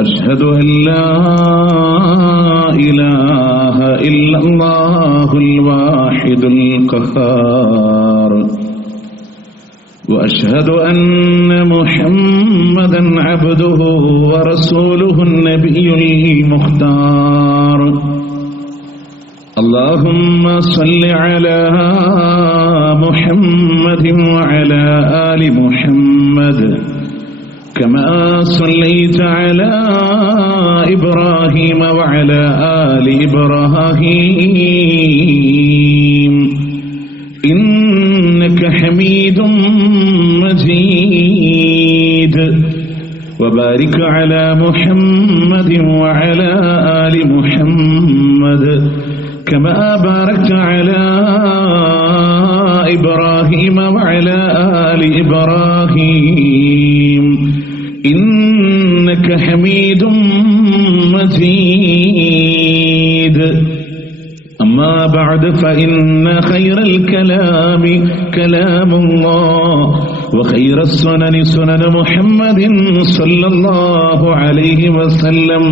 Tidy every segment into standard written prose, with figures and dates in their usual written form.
وأشهد أن لا إله إلا الله الواحد القهار وأشهد أن محمدا عبده ورسوله النبي المختار اللهم صل على محمد وعلى آل محمد كما صليت على إبراهيم وعلى آل إبراهيم إنك حميد مجيد وبارك على محمد وعلى آل محمد كما باركت على إبراهيم وعلى آل إبراهيم إنك حميد مجيد أما بعد فإن خير الكلام كلام الله وخير السنن سنن محمد صلى الله عليه وسلم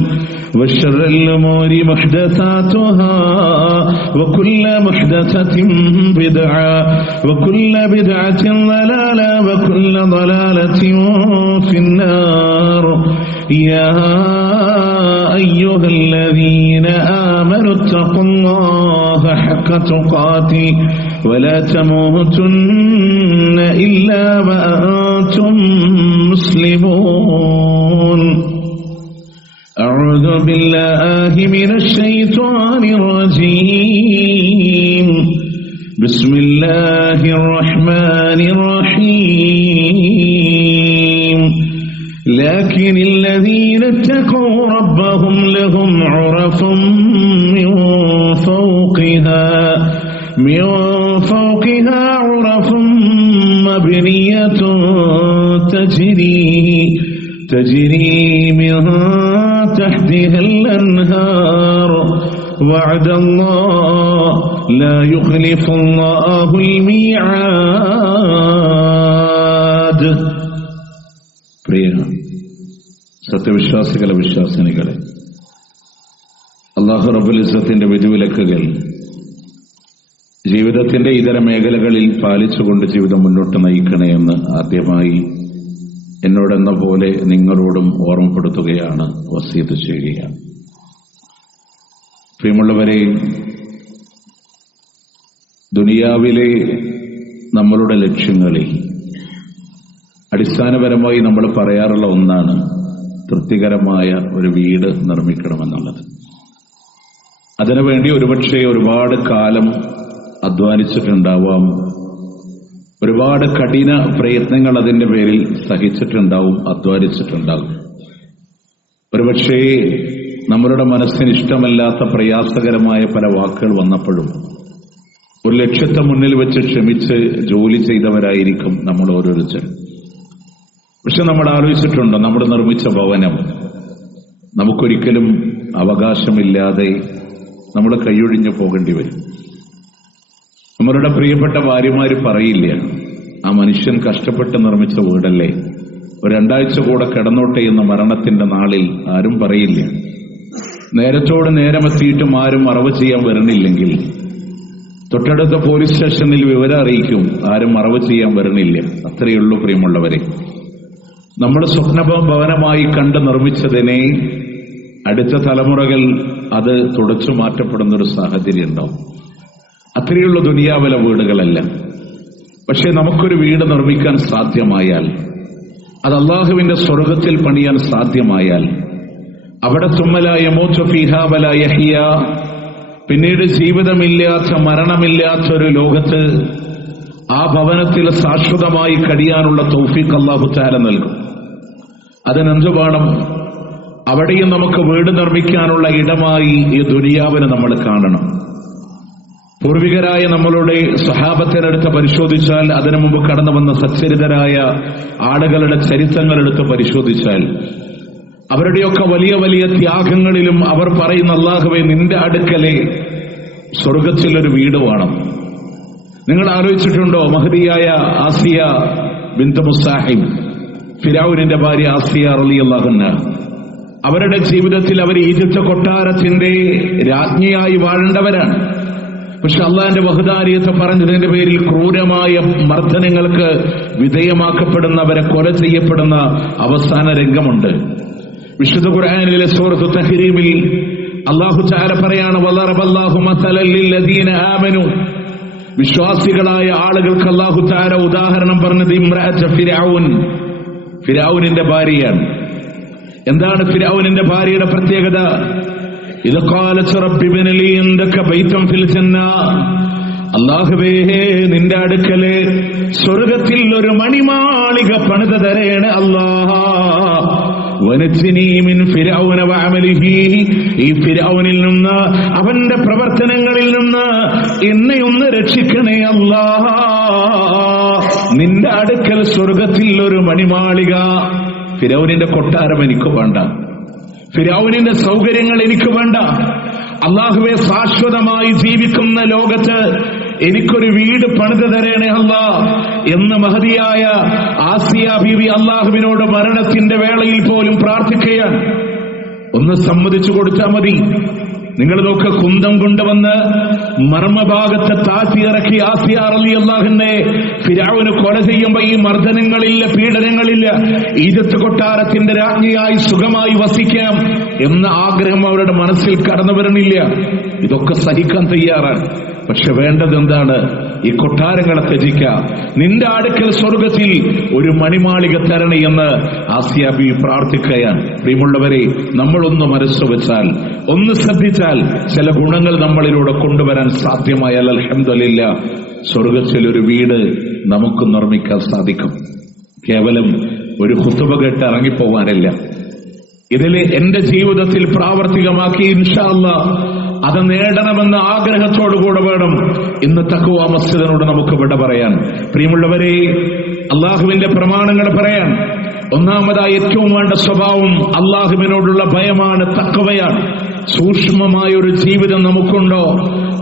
وشر الأمور محدثاتها وكل محدثة بدعة وكل بدعة ضلالة وكل ضلالة في النار يا أيها الذين آمنوا اتقوا الله حق تقاته ولا تموتن إلا وأنتم مسلمون أعوذ بالله من الشيطان الرجيم بسم الله الرحمن الرحيم لكن الذين اتقوا ربهم لهم غرف من فوقها غرف مبنية تجري من تحتها الأنهار وعد الله لا يخلف الله الميعاد. പ്രിയ സത്യവിശ്വാസികളെ വിശ്വാസിനികളെ, അല്ലാഹു റബ്ബുൽ ഇസ്സത്തിന്റെ വിധിവിലക്കുകൾ ജീവിതത്തിന്റെ ഇതര മേഖലകളിൽ പാലിച്ചുകൊണ്ട് ജീവിതം മുന്നോട്ട് നയിക്കണേ എന്ന് ആദ്യമായി എന്നോടെന്ന പോലെ നിങ്ങളോടും ഓർമ്മപ്പെടുത്തുകയാണ്, വസിയത്ത് ചെയ്യുകയാണ്. പ്രിയമുള്ളവരെ, ദുനിയാവിലെ നമ്മളുടെ ലക്ഷ്യങ്ങളിൽ അടിസ്ഥാനപരമായി നമ്മൾ പറയാറുള്ള ഒന്നാണ് തൃപ്തികരമായ ഒരു വീട് നിർമ്മിക്കണമെന്നുള്ളത്. അതിനുവേണ്ടി ഒരുപക്ഷെ ഒരുപാട് കാലം അധ്വാനിച്ചിട്ടുണ്ടാവാം, ഒരുപാട് കഠിന പ്രയത്നങ്ങൾ അതിന്റെ പേരിൽ സഹിച്ചിട്ടുണ്ടാവും, അധ്വാനിച്ചിട്ടുണ്ടാകും. ഒരുപക്ഷേ നമ്മളുടെ മനസ്സിന് ഇഷ്ടമല്ലാത്ത പ്രയാസകരമായ പല വാക്കുകൾ വന്നപ്പോഴും ഒരു ലക്ഷ്യത്തെ മുന്നിൽ വെച്ച് ക്ഷമിച്ച് ജോലി ചെയ്തവരായിരിക്കും നമ്മൾ ഓരോരുത്തരും. പക്ഷെ നമ്മൾ ആലോചിച്ചിട്ടുണ്ടോ, നമ്മൾ നിർമ്മിച്ച ഭവനം നമുക്കൊരിക്കലും അവകാശമില്ലാതെ നമ്മൾ കൈയൊഴിഞ്ഞു പോകേണ്ടി വരും. നമ്മളുടെ പ്രിയപ്പെട്ട ഭാര്യമാര് പറയില്ല, ആ മനുഷ്യൻ കഷ്ടപ്പെട്ട് നിർമ്മിച്ച വീടല്ലേ, ഒരു 2 ആഴ്ച കൂടെ കിടന്നോട്ടെ എന്ന് മരണത്തിന്റെ നാളിൽ ആരും പറയില്ല. നേരത്തോട് നേരമെത്തിയിട്ടും ആരും മറവ് ചെയ്യാൻ വരണില്ലെങ്കിൽ തൊട്ടടുത്ത പോലീസ് സ്റ്റേഷനിൽ വിവരം അറിയിക്കും, ആരും മറവ് ചെയ്യാൻ വരണില്ല. അത്രയുള്ളൂ പ്രിയമുള്ളവരെ. നമ്മൾ സ്വപ്നഭവനമായി കണ്ട് നിർമ്മിച്ചതിനെ അടുത്ത തലമുറകൾ അത് തുടച്ചു മാറ്റപ്പെടുന്നൊരു സാഹചര്യം ഉണ്ടാവും. അത്രയുള്ള ദുനിയാവിലെ വീടുകളല്ല. പക്ഷെ നമുക്കൊരു വീട് നിർമ്മിക്കാൻ സാധ്യമായാൽ, അത് അള്ളാഹുവിന്റെ സ്വർഗത്തിൽ പണിയാൻ സാധ്യമായാൽ, അവിടെ തുമ്മല യമൂതു ഫീഹാ വലാ യഹ്യ, പിന്നീട് ജീവിതമില്ലാത്ത മരണമില്ലാത്തൊരു ലോകത്ത് ആ ഭവനത്തിൽ ശാശ്വതമായി കഴിയാനുള്ള തൗഫീഖ് അല്ലാഹു തആല നൽകും. അതിനെന്തു വേണം? അവിടെയും നമുക്ക് വീട് നിർമ്മിക്കാനുള്ള ഇടമായി ഈ ദുനിയാവിനെ നമ്മൾ കാണണം. പൂർവികരായ നമ്മളുടെ സ്വഹാബത്തിനടുത്ത് പരിശോധിച്ചാൽ, അതിനു മുമ്പ് കടന്നു വന്ന സച്ചരിതരായ ആളുകളുടെ ചരിത്രങ്ങളെടുത്ത് പരിശോധിച്ചാൽ, അവരുടെയൊക്കെ വലിയ വലിയ ത്യാഗങ്ങളിലും അവർ പറയുന്ന, അല്ലാഹുവേ, നിന്റെ അടുക്കലെ സ്വർഗത്തിലൊരു വീട് വേണം. നിങ്ങൾ ആലോചിച്ചിട്ടുണ്ടോ? മഹദിയായ ആസിയ ബിൻത് മുസാഹിബ്, ഫിറഔനിന്റെ ഭാര്യ ആസിയ റളിയല്ലാഹു അൻഹ, അവരുടെ ജീവിതത്തിൽ അവർ ഈജിപ്ത് കൊട്ടാരത്തിന്റെ രാജ്ഞിയായി വാഴേണ്ടവരാണ്. പക്ഷെ അള്ളാന്റെ വഹദാനിയത്തെ പറഞ്ഞതിന്റെ പേരിൽ ക്രൂരമായ മർദ്ദനങ്ങൾക്ക് വിധേയമാക്കപ്പെടുന്നവരെ കൊല ചെയ്യപ്പെടുന്ന അവസാന രംഗമുണ്ട്. വിശുദ്ധ ഖുർആനിലെ സൂറത്തു തഹ്രീമിൽ അല്ലാഹു തആല പറയാണ്, വളറബല്ലാഹു മസലൻ ലില്ലദീന ആമനു, വിശ്വാസികളായ ആളുകൾക്ക് അല്ലാഹു തആല ഉദാഹരണം പറഞ്ഞത് ഇംറഅത ഫിർഔൻ, ഫിർഔനിന്റെ ഭാര്യയാണ്. എന്താണ് ഫിർഔനിന്റെ ഭാര്യയുടെ പ്രത്യേകത? ഇദ ഖാലത് റബ്ബി ഇബ്നി ലീ ഇൻദക ബൈതൻ ഫിൽ ജന്ന, അല്ലാഹുവേ നിന്റെ അടുക്കല് സ്വർഗ്ഗത്തിൽ ഒരു മണിമാളിക പണിതു തരേണേ അല്ലാഹ്. വനജ്നി മിൻ ഫിർഔന വഅമലിഹി, ഈ ഫിർഔനിൽ നിന്ന് അവന്റെ പ്രവർത്തനങ്ങളിൽ നിന്ന് എന്നെ ഒന്ന് രക്ഷിക്കണേ അല്ലാഹ്. നിന്റെ അടുക്കൽ സ്വർഗ്ഗത്തിൽ ഒരു മണിമാളിക. ഫിർഔനിന്റെ കൊട്ടാരം എനിക്ക് വേണ്ട, ഫിർഔനിന്റെ സൗകര്യങ്ങൾ എനിക്ക് വേണ്ട. അല്ലാഹുവേ ശാശ്വതമായി ജീവിക്കുന്ന ലോകത്ത് എനിക്കൊരു വീട് പണിതു തരണേ അല്ലാഹ് എന്ന് മഹദിയായ ആസിയ ബീവി അല്ലാഹുവിനോട് മരണത്തിന്റെ വേളയിൽ പോലും പ്രാർത്ഥിക്കുകയാണ്. ഒന്ന് സമ്മതിച്ചു കൊടുത്താൽ മതി. നിങ്ങൾ നോക്ക്, കുന്തം കൊണ്ടുവന്ന് മർമ്മഭാഗത്തെ താഴ്ത്തിയിറക്കി ആസിയ റളിയല്ലാഹുവിനെ ഫിർഔന് കൊല ചെയ്യുമ്പോ ഈ മർദ്ദനങ്ങളില്ല, പീഡനങ്ങളില്ല, ഈജിപ്ത് കൊട്ടാരത്തിന്റെ രാജ്ഞിയായി സുഖമായി വസിക്കാം എന്ന ആഗ്രഹം അവരുടെ മനസ്സിൽ കടന്നു വരണില്ല. ഇതൊക്കെ സഹിക്കാൻ തയ്യാറാണ്. പക്ഷെ വേണ്ടത് എന്താണ്? ഈ കൊട്ടാരങ്ങളെ ത്യജിക്കാം. നിന്റെ അടുക്കൽ സ്വർഗ്ഗത്തിൽ ഒരു മണിമാളിക തരണേ എന്ന് ആസിയ ബീവി പ്രാർത്ഥിക്കുകയാണ്. പ്രിയമുള്ളവരെ, നമ്മളൊന്ന് മനസ്സ് വെച്ചാൽ, ഒന്ന് ശ്രദ്ധിച്ചാൽ ചില ഗുണങ്ങൾ നമ്മളിലൂടെ കൊണ്ടുവരാൻ സാധ്യമായാൽ അൽഹംദുലില്ലാ സ്വർഗ്ഗത്തിൽ ഒരു വീട് നമുക്ക് നിർമ്മിക്കാൻ സാധിക്കും. കേവലം ഒരു ഖുതുബ കേട്ട് ഇറങ്ങിപ്പോവാനല്ല. ഇതിൽ എന്റെ ജീവിതത്തിൽ പ്രാവർത്തികമാക്കി ഇൻഷാ അല്ലാഹ് അത് നേടണമെന്ന ആഗ്രഹത്തോടുകൂടെ വേണം ഇന്ന് തഖ്വ മസ്ജിദിനോട് നമുക്ക് വിട പറയാൻ. പ്രിയമുള്ളവരെ, അള്ളാഹുവിന്റെ പ്രമാണങ്ങൾ പറയാൻ ഒന്നാമതായി ഏറ്റവും വേണ്ട സ്വഭാവം അള്ളാഹുവിനോടുള്ള ഭയമാണ്, തഖ്വയാണ്. സൂക്ഷ്മമായ ഒരു ജീവിതം നമുക്കുണ്ടോ?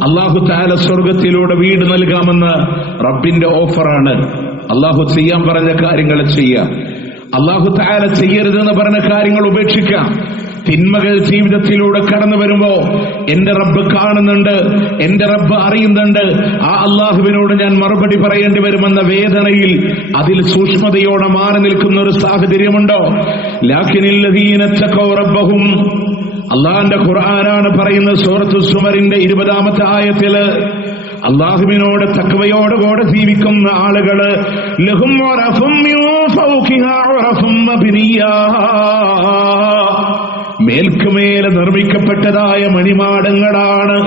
അള്ളാഹു തആല സ്വർഗ്ഗത്തിലൂടെ വീട് നൽകാമെന്ന് റബ്ബിന്റെ ഓഫറാണ്. അള്ളാഹു ചെയ്യാൻ പറഞ്ഞ കാര്യങ്ങൾ ചെയ്യാം, അള്ളാഹു തആല ചെയ്യരുതെന്ന് പറഞ്ഞ കാര്യങ്ങൾ ഉപേക്ഷിക്കാം. തിന്മകൾ ജീവിതത്തിലൂടെ കടന്നു വരുമ്പോ എന്റെ റബ്ബ് കാണുന്നുണ്ട്, എന്റെ റബ്ബ് അറിയുന്നുണ്ട്, ആ അള്ളാഹുവിനോട് ഞാൻ മറുപടി പറയേണ്ടി വരുമെന്ന വേദനയിൽ അതിൽ സൂക്ഷ്മതയോടെ മാറി നിൽക്കുന്ന ഒരു സാഹചര്യമുണ്ടോ? ലാകിനില്ലദീന തഖൗ റബ്ബഹും, അള്ളാഹുവിന്റെ ഖുർആനാണ് പറയുന്നത് സൂറത്തു സുമറിന്റെ 20-ാമത്തെ ആയത്തില്, അള്ളാഹുവിനോട് തഖ്വയോടുകൂടെ ജീവിക്കുന്ന ആളുകള് ലഹും വറഫും മിൻ ഫൗഖിഹാ വറഫും മബ്നിയാ, മേൽക്കുമേലെ നിർമ്മിക്കപ്പെട്ടതായ മണിമാടങ്ങളാണ്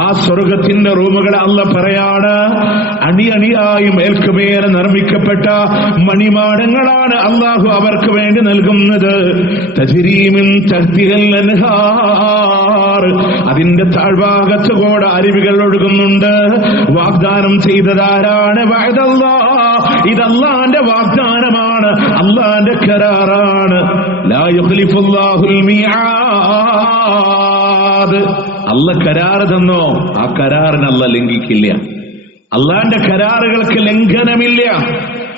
ആ സ്വർഗത്തിന്റെ റൂമുകൾ. അല്ലാഹ് പറയാണ്, അണിയണിയായി മേൽക്കുമേലെ നിർമ്മിക്കപ്പെട്ട മണിമാടങ്ങളാണ് അല്ലാഹു അവർക്ക് വേണ്ടി നൽകുന്നത്. തജ്രീ മിൻ തഹ്തിഹൽ അൻഹാർ, അതിന്റെ താഴ്ഭാഗത്ത് കൂടെ അരുവികൾ ഒഴുകുന്നുണ്ട്. വാഗ്ദാനം ചെയ്തതാരാണ്? വഅദല്ലാഹ്, ഇത് അല്ലാഹുവിന്റെ വാഗ്ദാനമാണ്, അല്ലാഹുവിന്റെ കരാറാണ്. ലാ യുഖ്ലിഫുല്ലാഹുൽ മിആദ്, അല്ലാഹ് കരാർ തന്നോ ആ കരാറിന് അല്ലാഹ് ലംഘിക്കില്ല. അല്ലാഹുവിന്റെ കരാറുകൾക്ക് ലംഘനമില്ല,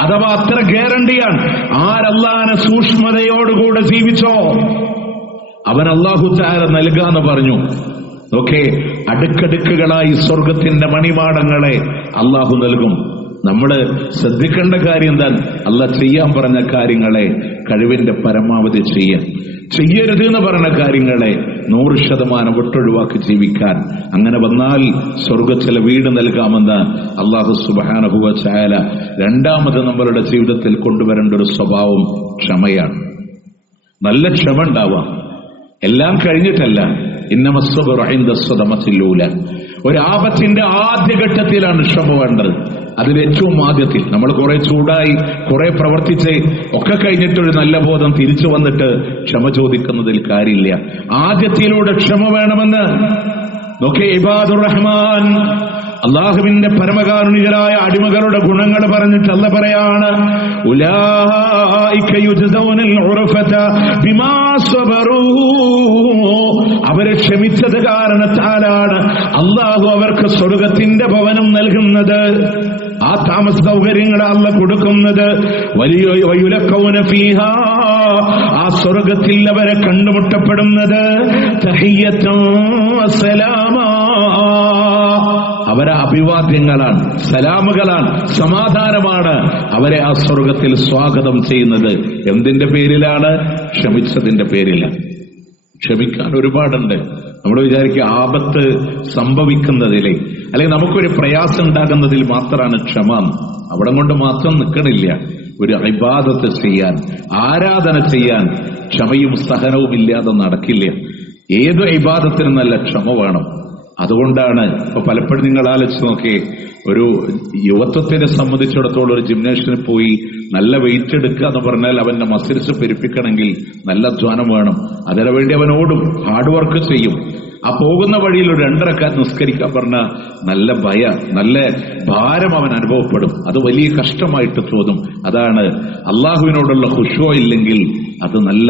അഥവാ അത്ര ഗ്യാരണ്ടിയാണ്. ആരല്ലാഹുവിനെ സൂക്ഷ്മതയോടുകൂടെ ജീവിച്ചോ അവൻ അല്ലാഹു തആല നൽകാന്ന് പറഞ്ഞു. ഓക്കെ, അടുക്കടുക്കുകളായി സ്വർഗത്തിന്റെ മണിമാടങ്ങളെ അല്ലാഹു നൽകും. നമ്മള് ശ്രദ്ധിക്കേണ്ട കാര്യം എന്താണ്? അല്ലാഹ് ചെയ്യാൻ പറഞ്ഞ കാര്യങ്ങളെ കഴിവിന്റെ പരമാവധി ചെയ്യാൻ, ചെയ്യരുത് എന്ന് പറഞ്ഞ കാര്യങ്ങളെ 100% വിട്ടൊഴിവാക്കി ജീവിക്കാൻ. അങ്ങനെ വന്നാൽ സ്വർഗത്തിലെ വീട് നൽകാമെന്ന് അല്ലാഹു സുബ്ഹാനഹു വ തആല രണ്ടാമത് നമ്മളുടെ ജീവിതത്തിൽ കൊണ്ടുവരേണ്ട ഒരു സ്വഭാവം ക്ഷമയാണ്. നല്ല ക്ഷമ ഉണ്ടാവാം, എല്ലാം കഴിഞ്ഞിട്ടല്ല. ഇന്നമസ്സബ്റു ഇൻദ സ്വദമത്തിൽ ഊല, ഒരു ആപത്തിന്റെ ആദ്യഘട്ടത്തിലാണ് ക്ഷമ വേണ്ടത്. അതിലേറ്റവും ആദ്യത്തിൽ നമ്മൾ കുറെ ചൂടായി, കുറെ പ്രവർത്തിച്ച് ഒക്കെ കഴിഞ്ഞിട്ടൊരു നല്ല ബോധം തിരിച്ചു വന്നിട്ട് ക്ഷമ ചോദിക്കുന്നതിൽ കാര്യമില്ല. ആദ്യത്തിലൂടെ ക്ഷമ വേണമെന്ന് നോക്കേ. ഇബാദുർ റഹ്മാൻ, അള്ളാഹുവിന്റെ പരമകാരുണികരായ അടിമകളുടെ ഗുണങ്ങൾ പറഞ്ഞിട്ട് അല്ലാഹ് പറയാണ്, ഉലൈക യുജ്സൗനൽ ഉർഫത ബിമാ സബറൂ, അവരെ ക്ഷമിച്ചത് കാരണത്താലാണ് അള്ളാഹു അവർക്ക് സ്വർഗത്തിന്റെ ഭവനം നൽകുന്നത്. ആ താമസ സൗകര്യങ്ങൾ അല്ലാഹ് കൊടുക്കുന്നത്. വയുലഖൗന ഫീഹാ, ആ സ്വർഗത്തിൽ അവരെ കണ്ടുമുട്ടപ്പെടുന്നത് തഹിയ്യത്തും സലാമാ, അവരെ അഭിവാദ്യങ്ങളാണ്, സലാമുകളാണ്, സമാധാനമാണ് അവരെ ആ സ്വർഗത്തിൽ സ്വാഗതം ചെയ്യുന്നത്. എന്തിന്റെ പേരിലാണ്? ക്ഷമിച്ചതിന്റെ പേരിലാണ്. ക്ഷമിക്കാൻ ഒരുപാടുണ്ട്. നമ്മൾ വിചാരിക്കുക ആപത്ത് സംഭവിക്കുന്നതിലെ അല്ലെങ്കിൽ നമുക്കൊരു പ്രയാസം ഉണ്ടാകുന്നതിൽ മാത്രമാണ് ക്ഷമ. അവിടെ കൊണ്ട് മാത്രം നിൽക്കണില്ല. ഒരു ഇബാദത്ത് ചെയ്യാൻ, ആരാധന ചെയ്യാൻ ക്ഷമയും സഹനവും ഇല്ലാതെ നടക്കില്ല. ഏത് ഇബാദത്തിനും നല്ല ക്ഷമ വേണം. അതുകൊണ്ടാണ് ഇപ്പൊ പലപ്പോഴും നിങ്ങൾ ആലോചിച്ച് നോക്കിയേ, ഒരു യുവത്വത്തിനെ സംബന്ധിച്ചിടത്തോളം ഒരു ജിംനേഷ്യന് പോയി നല്ല വെയിറ്റ് എടുക്കുക എന്ന് പറഞ്ഞാൽ അവന്റെ മസിൽസ് പെരുപ്പിക്കണമെങ്കിൽ നല്ല അധ്വാനം വേണം. അതിനുവേണ്ടി അവൻ ഓടും, ഹാർഡ് വർക്ക് ചെയ്യും. ആ പോകുന്ന വഴിയിൽ ഒരു 2 റക്അത്ത് നിസ്കരിക്കാൻ പറഞ്ഞ നല്ല നല്ല ഭാരം അവൻ അനുഭവപ്പെടും. അത് വലിയ കഷ്ടമായിട്ട് തോന്നും. അതാണ് അള്ളാഹുവിനോടുള്ള ഖുശൂ ഇല്ലെങ്കിൽ അത് നല്ല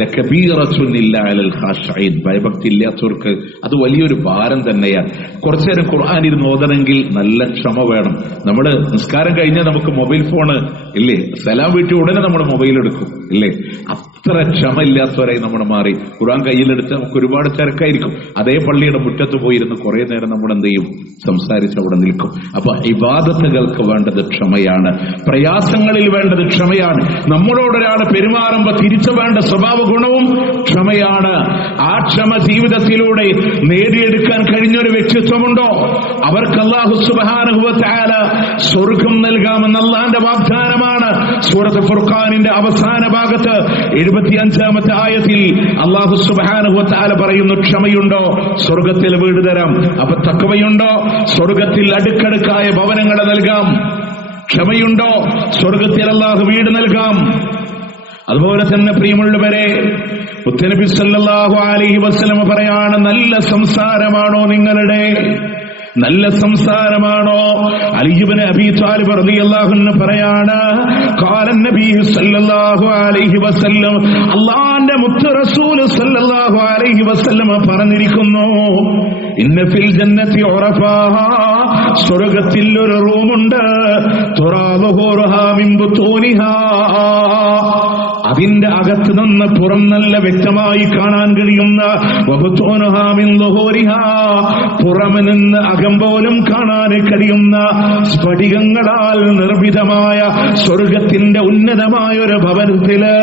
ലകബീറത്തുന്നില്ല അലൽ ഖാശഈൻ, ഭയഭക്തി ഇല്ലാത്തവർക്ക് അത് വലിയൊരു ഭാരം തന്നെയാണ്. കുറച്ചു നേരം ഖുർആൻ ഇരുന്ന് ഓതണമെങ്കിൽ നല്ല ക്ഷമ വേണം. നമ്മൾ നിസ്കാരം കഴിഞ്ഞാൽ നമുക്ക് മൊബൈൽ ഫോണ് ഇല്ലേ, സലാം വീട്ടി ഉടനെ നമ്മൾ മൊബൈൽ എടുക്കും ഇല്ലേ, അത്ര ക്ഷമ ഇല്ലാത്തവരായി നമ്മൾ മാറി. ഖുർആൻ കയ്യിലെടുത്ത് നമുക്ക് ഒരുപാട് തിരക്കായിരിക്കും. അതേ പള്ളിയുടെ മുറ്റത്ത് പോയിരുന്ന് കുറെ നേരം നമ്മൾ എന്ത് ചെയ്യും, സംസാരിച്ച് അവിടെ നിൽക്കും. അപ്പൊ ഇബാദത്തുകൾക്ക് വേണ്ടത് ക്ഷമയാണ്, പ്രയാസങ്ങളിൽ വേണ്ടത് ക്ഷമയാണ്. നമ്മളോടൊരാൾ പെരുമാറുമ്പോൾ തിരിച്ചു വേണ്ട സ്വഭാവ ഗുണവും ക്ഷമയാണ്. ആ ക്ഷമ ജീവിതത്തിലൂടെ നേടിയെടുക്കാൻ കഴിഞ്ഞൊരു വ്യക്തിത്വമുണ്ടോ? അവർക്ക് അല്ലാഹു സുബ്ഹാനഹു വ തആല സ്വർഗ്ഗം നൽകാമെന്ന് അല്ലാഹുവിന്റെ വാഗ്ദാനമാണ്. സൂറത്ത് ഫുർഖാനിന്റെ അവസാന ഭാഗത്ത് 75-ാമത്തെ ആയത്തിൽ അല്ലാഹു സുബ്ഹാനഹു വ തആല പറയുന്നു, ക്ഷമയുണ്ടോ സ്വർഗ്ഗത്തിൽ വീട് തരാം. അപ്പൊ തഖ്വയുണ്ടോ സ്വർഗ്ഗത്തിൽ അടുക്കടുക്കായ ഭവനങ്ങളെ നൽകാം. ക്ഷമയുണ്ടോ സ്വർഗ്ഗത്തിൽ അല്ലാഹു വീട് നൽകാം. അതുപോലെ തന്നെ പ്രിയമുള്ളവരെ, മുത്തനബി സല്ലല്ലാഹു അലൈഹി വസല്ലം പറയാണ്, നല്ല സംസാരമാണോ നിങ്ങളുടെ? നല്ല സംസാരമാണോ? അലി ഇബ്നു അബീ ത്വാലിബ് റളിയല്ലാഹു അൻഹു പറയാണ്, ഖാല നബി സല്ലല്ലാഹു അലൈഹി വസല്ലം, അല്ലാഹുവിന്റെ മുത്ത് റസൂൽ സല്ലല്ലാഹു അലൈഹി വസല്ലം പറഞ്ഞിരിക്കുന്നു, ഇന്ന ഫിൽ ജന്നത്തി ഉറഫാഹ, സ്വർഗ്ഗത്തിൽ ഒരു റൂമുണ്ട്, തുറാബുഹുറുഹാ മിൻ ബുതൂനിഹാ, അതിന്റെ അകത്ത് നിന്ന് പുറം നല്ല വ്യക്തമായി കാണാൻ കഴിയുന്ന, വബുതൂനുഹാ മിൻ ളുഹൂരിഹാ, പുറമെ നിന്ന് അകം പോലും കാണാൻ കഴിയുന്ന സ്ഫടികങ്ങളാൽ നിർമ്മിതമായ സ്വർഗത്തിന്റെ ഉന്നതമായ ഒരു ഭവനത്തില്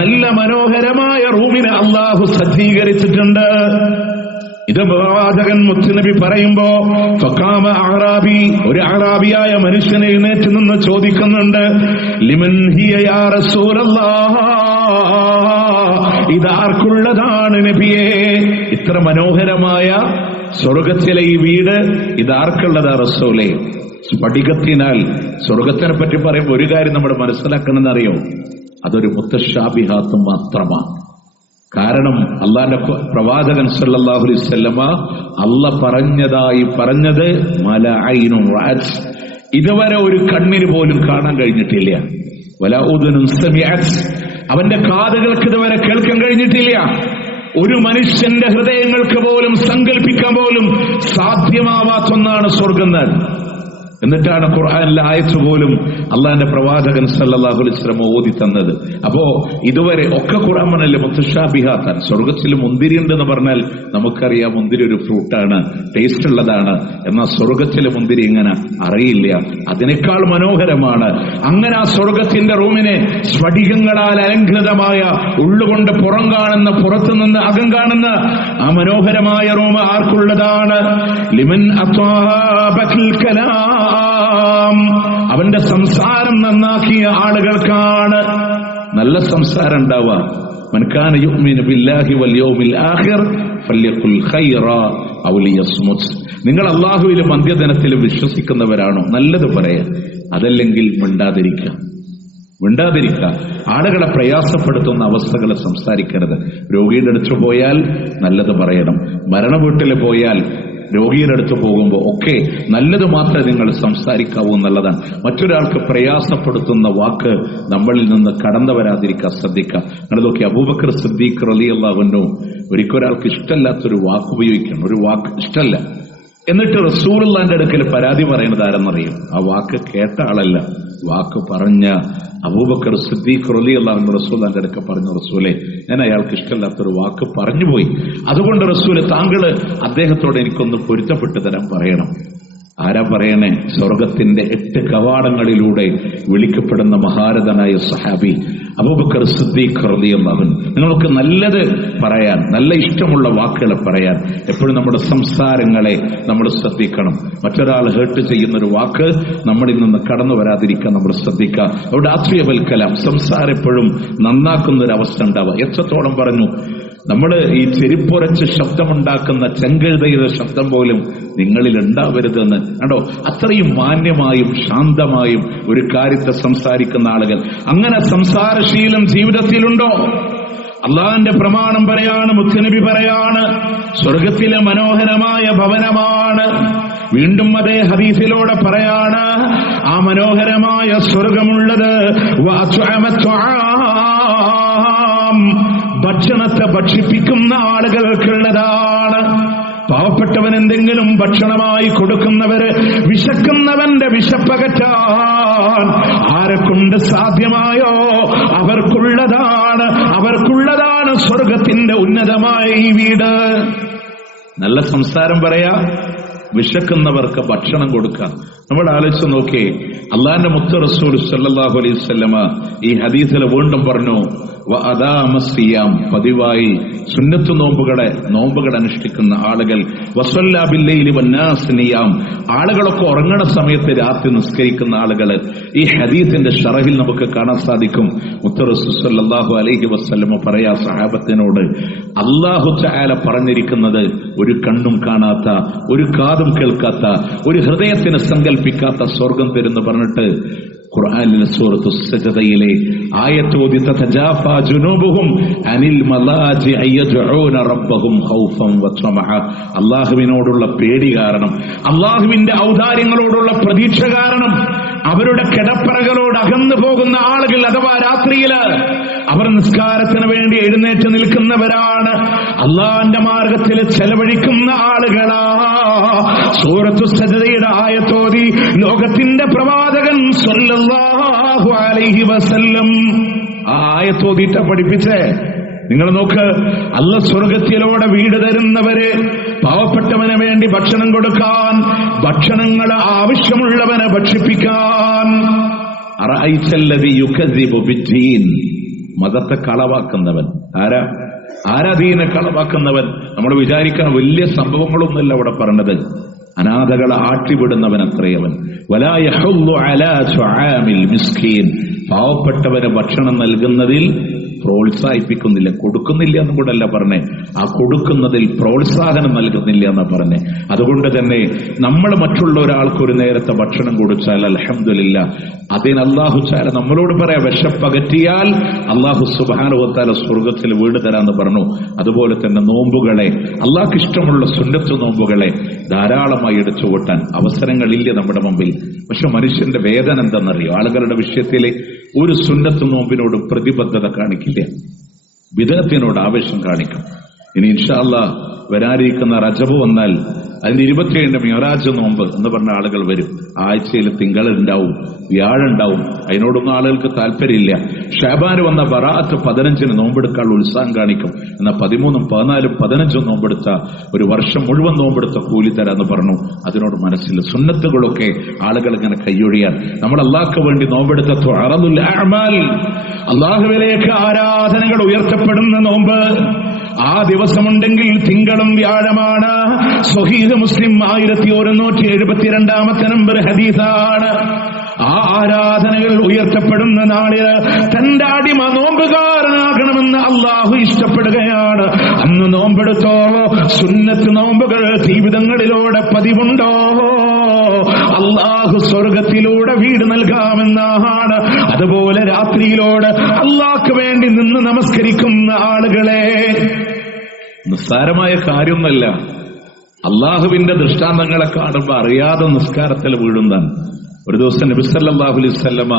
നല്ല മനോഹരമായ റൂമിനെ അല്ലാഹു സജ്ജീകരിച്ചിട്ടുണ്ട്. ഇത് പ്രവാചകൻ മുത്തുനബി പറയുമ്പോ ഫഖാമ അഅറാബി, ഒരു അഅറാബിയായ മനുഷ്യൻ എഴുന്നേറ്റ് നിന്ന് ചോദിക്കുന്നുണ്ട്, ലിമൻ ഹിയ യാ റസൂലല്ലാഹ്, ഇതാർക്കുള്ളതാണ് നബിയേ? ഇത്ര മനോഹരമായ സ്വർഗത്തിലെ ഈ വീട് ഇതാർക്കുള്ളതാ റസൂലേ? സ്ഫടികത്തിനാൽ സ്വർഗത്തിനെ പറ്റി പറയുമ്പോൾ ഒരു കാര്യം നമ്മൾ മനസ്സിലാക്കണമെന്നറിയോ, അതൊരു മുത്തശാബിഹാത്ത് മാത്രമാണ്. കാരണം അള്ളാന്റെ പ്രവാചകൻ സല്ലല്ലാഹു അലൈഹി വസല്ലമ അള്ളാഹ് പറഞ്ഞത് മലഅയിനു റഅത്, ഇതുവരെ ഒരു കണ്ണിന് പോലും കാണാൻ കഴിഞ്ഞിട്ടില്ല. വലാ ഉദുനുൻ സമിഅത്, അവന്റെ കാതുകൾക്ക് ഇതുവരെ കേൾക്കാൻ കഴിഞ്ഞിട്ടില്ല. ഒരു മനുഷ്യന്റെ ഹൃദയങ്ങൾക്ക് പോലും സങ്കല്പിക്കാൻ പോലും സാധ്യമാവാത്ത ഒന്നാണ് സ്വർഗം. എന്നിട്ടാണ് ഖുർആനിലെ ആയത്ത് പോലും അള്ളാഹിന്റെ പ്രവാചകൻ സല്ലല്ലാഹു അലൈഹി വസല്ലം ഓതി തന്നത്. അപ്പോ ഇതുവരെ ഒക്കെ ഖുർആൻ പറഞ്ഞല്ലേ മുത്തശാബിഹാത്താണ്. സ്വർഗത്തിൽ മുന്തിരി ഉണ്ടെന്ന് പറഞ്ഞാൽ നമുക്കറിയാം മുന്തിരി ഒരു ഫ്രൂട്ടാണ്, ടേസ്റ്റ് ഉള്ളതാണ്. എന്നാൽ സ്വർഗത്തിലെ മുന്തിരി എങ്ങനെ അറിയില്ല, അതിനേക്കാൾ മനോഹരമാണ്. അങ്ങനെ ആ സ്വർഗത്തിന്റെ റൂമിനെ സ്ഫടികങ്ങളാൽ അലങ്കൃതമായ, ഉള്ളുകൊണ്ട് പുറം കാണുന്ന, പുറത്തുനിന്ന് അകം കാണുന്ന ആ മനോഹരമായ റൂം ആർക്കുള്ളതാണ്? ലിമൻ അത്വാബൽ കലാം, അവന്റെ സംസാരം നന്നാക്കിയ ആളുകൾക്കാണ് നല്ല സംസാരം ഉണ്ടാവുക. മൻ കാന യുഅ്മിനു ബില്ലാഹി വൽ യൗമിൽ ആഖിർ ഫല്യഖുൽ ഖൈറാ ഔ ലിയസ്മുത്. നിങ്ങൾ അല്ലാഹുവിലും അന്ത്യദിനത്തിലും വിശ്വസിക്കുന്നവരാണോ നല്ലത് പറയാ, അതല്ലെങ്കിൽ മിണ്ടാതിരിക്കുക. ആളുകളെ പ്രയാസപ്പെടുത്തുന്ന അവസ്ഥകൾ സംസാരിക്കരുത്. രോഗിയുടെ അടുത്ത് പോയാൽ നല്ലത് പറയണം. മരണ വീട്ടിൽ പോയാൽ, രോഗിയുടെ അടുത്ത് പോകുമ്പോൾ ഒക്കെ നല്ലത് മാത്രമേ നിങ്ങൾ സംസാരിക്കാവൂ എന്നുള്ളതാണ്. മറ്റൊരാൾക്ക് പ്രയാസപ്പെടുത്തുന്ന വാക്ക് നമ്മളിൽ നിന്ന് കടന്നു വരാതിരിക്കാൻ ശ്രദ്ധിക്കുക. നിങ്ങൾ നോക്കി, അബൂബക്കർ സിദ്ദീഖ് റളിയല്ലാഹു അൻഹു ഒരിക്കൽ ഒരാൾക്ക് ഇഷ്ടമല്ലാത്തൊരു വാക്ക് ഉപയോഗിക്കണം. ഒരു വാക്ക് ഇഷ്ടമല്ല, എന്നിട്ട് റസൂലുള്ളാന്റെ അടുക്കൽ പരാതി പറയുന്നത് ആരെന്നറിയും? ആ വാക്ക് കേട്ട ആളല്ല, വാക്ക് പറഞ്ഞ അബൂബക്കർ സിദ്ദീഖ് റളിയല്ലാഹു അൻഹു റസൂലുള്ളാന്റെ അടുക്കൽ പറഞ്ഞു, റസൂലേ, ഞാൻ അയാൾക്ക് ഇഷ്ടമില്ലാത്തൊരു വാക്ക് പറഞ്ഞുപോയി, അതുകൊണ്ട് റസൂല് താങ്കള് അദ്ദേഹത്തോട് എനിക്കൊന്ന് പൊരുത്തപ്പെട്ടു തരാൻ പറയണം. ആരാ പറയണേ? സ്വർഗത്തിന്റെ 8 കവാടങ്ങളിലൂടെ വിളിക്കപ്പെടുന്ന മഹാരഥനായ സഹാബി അബൂബക്കർ സിദ്ദീഖ് റളിയല്ലാഹു അൻഹു. നിങ്ങൾക്ക് നല്ലത് പറയാൻ, നല്ല ഇഷ്ടമുള്ള വാക്കുകൾ പറയാൻ എപ്പോഴും നമ്മുടെ സംസാരങ്ങളെ നമ്മൾ ശ്രദ്ധിക്കണം. മറ്റൊരാൾ ഹേർട്ട് ചെയ്യുന്നൊരു വാക്ക് നമ്മളിൽ നിന്ന് കടന്നു വരാതിരിക്കാൻ നമ്മൾ ശ്രദ്ധിക്കുക. അവിടെ ആത്മീയവൽക്കലാം, സംസാരം എപ്പോഴും നന്നാക്കുന്ന ഒരു അവസ്ഥ ഉണ്ടാവുക. എത്രത്തോളം പറഞ്ഞു, നമ്മൾ ഈ ചെരിപ്പുറച്ച് ശബ്ദമുണ്ടാക്കുന്ന ചെങ്കഴുതയുടെ ശബ്ദം പോലും നിങ്ങളിൽ ഉണ്ടാവരുതെന്ന് കണ്ടോ. അത്രയും മാന്യമായും ശാന്തമായും ഒരു കാര്യത്തെ സംസാരിക്കുന്ന ആളുകൾ. അങ്ങനെ സംസാരശീലം ജീവിതത്തിലുണ്ടോ? അള്ളാഹുവിന്റെ പ്രമാണം പറയാണ്, മുത്തുനബി പറയാണ്, സ്വർഗത്തിലെ മനോഹരമായ ഭവനമാണ്. വീണ്ടും അതേ ഹദീസിലൂടെ പറയാണ്, ആ മനോഹരമായ സ്വർഗമുള്ളത് ഭക്ഷണത്തെ ഭക്ഷിപ്പിക്കുന്ന ആളുകൾക്കുള്ളതാണ്. പാവപ്പെട്ടവൻ എന്തെങ്കിലും ഭക്ഷണമായി കൊടുക്കുന്നവര്, വിശക്കുന്നവന്റെ വിശപ്പകറ്റാൻ ആരെക്കൊണ്ട് സാധ്യമായോ അവർക്കുള്ളതാണ് സ്വർഗത്തിന്റെ ഉന്നതമായ ഈ വീട്. നല്ല സംസാരം പറയാ, വിശക്കുന്നവർക്ക് ഭക്ഷണം കൊടുക്കാം. നമ്മൾ ആലോചിച്ച് നോക്കിയേ, അള്ളാന്റെ മുത്ത് റസൂൽ സല്ലല്ലാഹു അലൈഹി വസല്ലമ ഈ ഹദീസിൽ വീണ്ടും പറഞ്ഞു, വഅദാമസിയാം, പതിവായി സുന്നത്ത് നോമ്പുകൾ അനുഷ്ഠിക്കുന്ന ആളുകൾ, വസല്ലാ ബില്ലൈലി വന്നാസ് നിയാം, ആളുകളൊക്കെ ഉറങ്ങണ സമയത്ത് രാത്രി നിസ്കരിക്കുന്ന ആളുകൾ. ഈ ഹദീസിന്റെ ശറഹിൽ നമുക്ക് കാണാൻ സാധിക്കും, മുത്ത് റസൂൽ സല്ലല്ലാഹു അലൈഹി വസല്ലമ പറയാ സഹാബത്തിനോട്, അല്ലാഹു തആല പറഞ്ഞിരിക്കുന്നത് ഒരു കണ്ണും കാണാത്ത, ഒരു കാതും കേൾക്കാത്ത, ഒരു ഹൃദയത്തിന് സങ്കല്പിക്കാത്ത സ്വർഗം തരുന്നു പറഞ്ഞിട്ട് ഖുർആനിലെ സൂറത്തു സജദയിലെ ആയത്തോതി, തതജാഫാ ജുനൂബുഹും അനിൽ മലാജിഇ യദ്ഊന റബ്ബഹും ഖൗഫൻ വതമഅ. അല്ലാഹുവിനോടുള്ള പേടി കാരണം, അല്ലാഹുവിന്റെ ഔദാര്യങ്ങളോടുള്ള പ്രതീക്ഷ കാരണം അവരുടെ കിടപ്പറകളോട് അകന്നു പോകുന്ന ആളുകൾ, അഥവാ രാത്രിയില് അവർ നിസ്കാരത്തിന് വേണ്ടി എഴുന്നേറ്റ് നിൽക്കുന്നവരാണ്, അള്ളാന്റെ മാർഗത്തിൽ ചെലവഴിക്കുന്ന ആളുകളാ. സൂറത്തു സജദയുടെ ആയത്തോതി ലോകത്തിന്റെ പ്രവാചകൻ സ്വല്ലല്ലാഹു അലൈഹി വസല്ലം ആ ആയത്തോതിട്ട പഠിപ്പിച്ചേ. നിങ്ങൾ നോക്ക്, അല്ലാഹു സ്വർഗത്തിലൂടെ വീട് തരുന്നവര്, പാവപ്പെട്ടവന് വേണ്ടി ഭക്ഷണം കൊടുക്കാൻ, ഭക്ഷണങ്ങൾ ആവശ്യമുള്ളവനെ ഭക്ഷിപ്പിക്കാൻ. അറഅയ്തല്ലദീ യുകദ്ദിബു ബിദ്ദീൻ, മതത്തെ കളവാക്കുന്നവൻ ആരാ ദീനെ കളവാക്കുന്നവൻ? നമ്മൾ വിചാരിക്കാൻ വലിയ സംഭവങ്ങളൊന്നുമല്ല അവിടെ പറഞ്ഞത്. അനാഥകളെ ആട്ടിവിടുന്നവൻ അത്രയവൻ. വലാ യഹുല്ലു അലാ തുആമിൽ മിസ്കീൻ, പാവപ്പെട്ടവന് ഭക്ഷണം നൽകുന്നതിൽ പ്രോത്സാഹിപ്പിക്കുന്നില്ല, കൊടുക്കുന്നില്ല എന്നും കൂടെ അല്ല പറഞ്ഞേ, ആ കൊടുക്കുന്നതിൽ പ്രോത്സാഹനം നൽകുന്നില്ല എന്നാ പറഞ്ഞേ. അതുകൊണ്ട് തന്നെ നമ്മൾ മറ്റുള്ള ഒരാൾക്ക് ഒരു നേരത്തെ ഭക്ഷണം കൊടുത്താൽ അൽഹംദുലില്ലാ, അതിന് അല്ലാഹു തആല നമ്മളോട് പറയാ, വിശപ്പകറ്റിയാൽ അല്ലാഹു സുബ്ഹാനഹു വ തആല സ്വർഗത്തിൽ വീട് തരാന്ന് പറഞ്ഞു. അതുപോലെ തന്നെ നോമ്പുകളെ, അല്ലാഹുക്ക് ഇഷ്ടമുള്ള സുന്നത്ത് നോമ്പുകളെ ധാരാളമായി എടുത്തുകൂട്ടാൻ അവസരങ്ങളില്ല നമ്മുടെ മുമ്പിൽ. പക്ഷെ മനുഷ്യന്റെ വേദന എന്തെന്നറിയോ? ആളുകളുടെ വിഷയത്തിലെ ഒരു സുന്നത്ത് നോമ്പിനോട് പ്രതിബദ്ധത കാണിക്കില്ല, ബിദഅത്തിനോട് ആവേശം കാണിക്കും. ഇനി ഇൻഷാ അല്ലാഹ് വരാനിരിക്കുന്ന റജബ് വന്നാൽ അതിന് 27 മിഅ്റാജ് നോമ്പ് എന്ന് പറഞ്ഞ ആളുകൾ വരും. ആഴ്ചയിൽ തിങ്കളുണ്ടാവും, വ്യാഴുണ്ടാവും, അതിനോടൊന്നും ആളുകൾക്ക് താല്പര്യമില്ല. ഷഅബാൻ വന്ന ബറാഅത്ത് 15 നോമ്പെടുക്കാനുള്ള ഉത്സാഹം കാണിക്കും. എന്നാൽ 13, 14, 15 നോമ്പെടുത്ത, ഒരു വർഷം മുഴുവൻ നോമ്പെടുത്ത കൂലി തരാന്ന് പറഞ്ഞു. അതിനോട് മനസ്സിൽ സുന്നത്തുകളൊക്കെ ആളുകൾ ഇങ്ങനെ കൈയൊഴിയാൻ, നമ്മൾ അല്ലാഹുക്ക് വേണ്ടി നോമ്പെടുത്ത തുഅറദുൽ അഅമാൽ, അല്ലാഹുവിലേക്ക് ആരാധനകൾ ഉയർത്തപ്പെടുന്ന നോമ്പ്, ആ ദിവസമുണ്ടെങ്കിൽ തിങ്കളും വ്യാഴമാണ്. സ്വഹീഹ് മുസ്ലിം 1172 നമ്പർ ഹദീസാണ്. ആ ആരാധനകൾ ഉയർത്തപ്പെടുന്ന നാളിൽ തന്റെ അടിമ നോമ്പുകാരനാകണമെന്ന് അള്ളാഹു ഇഷ്ടപ്പെടുകയാണ്. അന്ന് നോമ്പെടുത്തോ, സുന്നത്ത് നോമ്പുകൾ ജീവിതങ്ങളിലൂടെ പതിവുണ്ടോ, അള്ളാഹു സ്വർഗത്തിലൂടെ വീട് നൽകാമെന്നാണ്. അതുപോലെ രാത്രിയിലൂടെ അള്ളാഹ്ക്ക് വേണ്ടി നിന്ന് നമസ്കരിക്കുന്ന ആളുകളെ, നിസ്സാരമായ കാര്യമൊന്നുമല്ല. അള്ളാഹുവിന്റെ ദൃഷ്ടാന്തങ്ങളെ കാണുമ്പോൾ അറിയാതെ നിസ്കാരത്തിൽ വീഴുന്നതാണ്. ഒരു ദിവസം നബി സല്ലല്ലാഹു അലൈഹി വസല്ലമ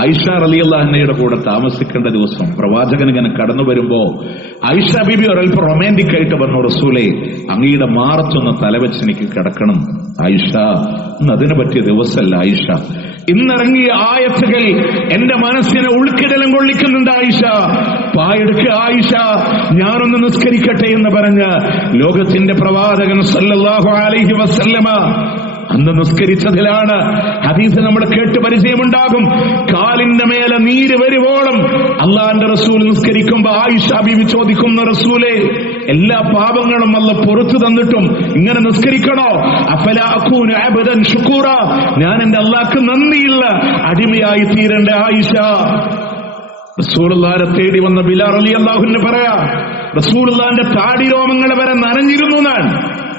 ആയിഷ റളിയല്ലാഹു അൻഹയുടെ കൂടെ താമസിക്കേണ്ട ദിവസം പ്രവാചകൻ ഇങ്ങനെ കടന്നു വരുമ്പോ ആയിഷ ബീബി ഒരൽപ്പം റൊമാൻറ്റിക് ആയിട്ട് പറഞ്ഞു, റസൂലേ അങ്ങയുടെ മാറത്തൊന്ന് തലവെച്ച് എനിക്ക് കിടക്കണം. ആയിഷ, ഇന്ന് അതിനെ പറ്റിയ ദിവസമല്ല ആയിഷ. ഇന്നിറങ്ങിയ ആയത്തുകൾ എന്റെ മനസ്സിനെ ഉൾക്കിടലം കൊള്ളിക്കുന്നുണ്ട് ആയിഷ. പായെടുക്കുക ആയിഷ, ഞാനൊന്ന് നിസ്കരിക്കട്ടെ എന്ന് പറഞ്ഞ് ലോകത്തിന്റെ പ്രവാചകൻ സല്ലല്ലാഹു അലൈഹി വസല്ലമ അന്ന് നിസ്കരിച്ചതിലാണ്. ഹദീസ് നമ്മൾ കേട്ട് പരിചയമുണ്ടാകും. കാലിന്റെ മേലെ നീര് വരുവോളം അള്ളാന്റെ റസൂൽ നിസ്കരിക്കുമ്പോ ആയിഷ ബീവി ചോദിക്കുന്ന, റസൂലേ, എല്ലാ പാപങ്ങളും അല്ല പുറത്തു തന്നിട്ടും ഇങ്ങനെ നിസ്കരിക്കണോ? അഫലാ അകൂന അബ്ദൻ ശുകൂറ, ഞാൻ എന്റെ അള്ളാഹ്ക്ക് നന്ദിയുള്ള അടിമയായി തീരണ്ടേ ആയിഷ? റസൂലുള്ളാഹിനെ തേടി വന്ന ബിലാൽ റളിയല്ലാഹു അൻഹു പറയാ, റസൂലുള്ളാഹിന്റെ താടി രോമങ്ങൾ വരെ നനഞ്ഞിരുന്നു എന്നാണ്.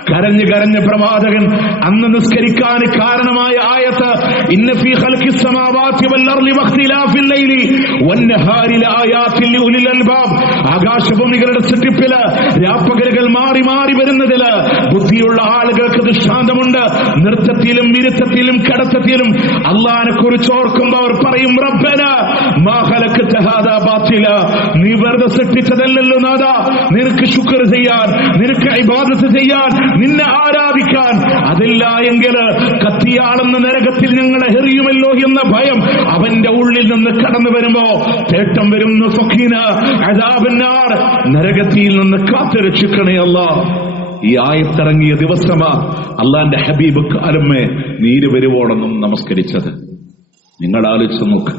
കരഞ്ഞ് കരഞ്ഞ് പ്രവാചകൻ അന്ന് നിസ്കരിക്കാൻ കാരണമായ ആയത്ത്, ഇന്ന ഫീ ഖൽഖിസ് സമാവാതി വൽ അർളി വഖ്തിലാഫിൽ ലൈലി വന്നഹാരി ലആയാതിൻ ലിഉലിൽ അൽബാബ്, ആകാശഭൂമികളുടെ സൃഷ്ടിപ്പില് രാപ്പകലുകൾ മാറി മാറി വരുന്നതില് ബുദ്ധിയുള്ള ആളുകൾക്ക് ദൃഷ്ടാന്തമുണ്ട്. നൃത്തത്തിലും ഇരുത്തത്തിലും കടത്തത്തിലും അല്ലാഹനെ കുറിച്ച് ഓർക്കുമ്പോൾ അവർ പറയും, റബ്ബന മാ ഖലഖത ഹാദാ ബാതില, നീ വെറുതെ സൃഷ്ടിച്ചതല്ലല്ലോ നാഥാ, നിനക്ക് ശുക്ർ ചെയ്യാൻ, നിനക്ക് ഇബാദത്ത് ചെയ്യാൻ, നിന്നെ ആരാധിക്കാൻ. അതില്ല എങ്കിൽ കത്തിയാളുന്ന നരകത്തിൽ ഞങ്ങളെ എറിയുമല്ലോ എന്ന ഭയം അവന്റെ ഉള്ളിൽ നിന്ന് കടന്നു വരുമ്പോ തേട്ടം വരുന്നു. ഫഖീന അദാബന്നാർ, നരകത്തിൽ നിന്ന് കാത്തു രക്ഷിക്കണേ അല്ലാഹ്. ഈ ആയത്തിറങ്ങിയ ദിവസമാ അള്ളാന്റെ ഹബീബ് കാലമേ നീര് വരുവോളൊന്നും നമസ്കരിച്ചത്. നിങ്ങൾ ആലോചിച്ച് നോക്ക്.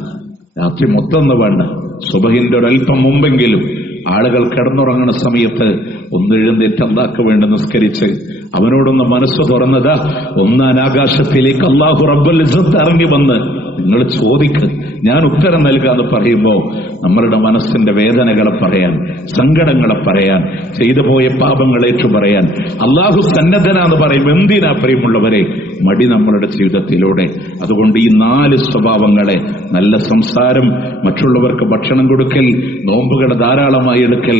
രാത്രി മൊത്തം വേണ്ട, സുബഹിന്റെ ഒരൽപ്പം മുമ്പെങ്കിലും ആളുകൾ കിടന്നുറങ്ങുന്ന സമയത്ത് ഒന്ന് എഴുന്നേറ്റ് അല്ലാഹ്ക്ക് വേണ്ടി നിസ്കരിച്ച് അവനോടൊന്ന് മനസ്സ് തുറന്നതാ ഒന്നാൻ ആകാശത്തിലേക്ക് അല്ലാഹു റബ്ബുൽ ഇസ്സത്ത് ഇറങ്ങി വന്ന് നിങ്ങൾ ചോദിക്ക്, ഞാൻ ഉത്തരം നൽകാന്ന് പറയുമ്പോ നമ്മളുടെ മനസ്സിന്റെ വേദനകളെ പറയാൻ, സങ്കടങ്ങളെ പറയാൻ, ചെയ്തു പോയ പാപങ്ങളേറ്റു പറയാൻ അല്ലാഹു സന്നദ്ധനാന്ന് പറയുമ്പോൾ എന്തിനാ പ്രിയമുള്ളവരെ മടി നമ്മളുടെ ജീവിതത്തിലൂടെ? അതുകൊണ്ട് ഈ 4 സ്വഭാവങ്ങളെ, നല്ല സംസാരം, മറ്റുള്ളവർക്ക് ഭക്ഷണം കൊടുക്കൽ, നോമ്പുകളെ ധാരാളമായി എടുക്കൽ,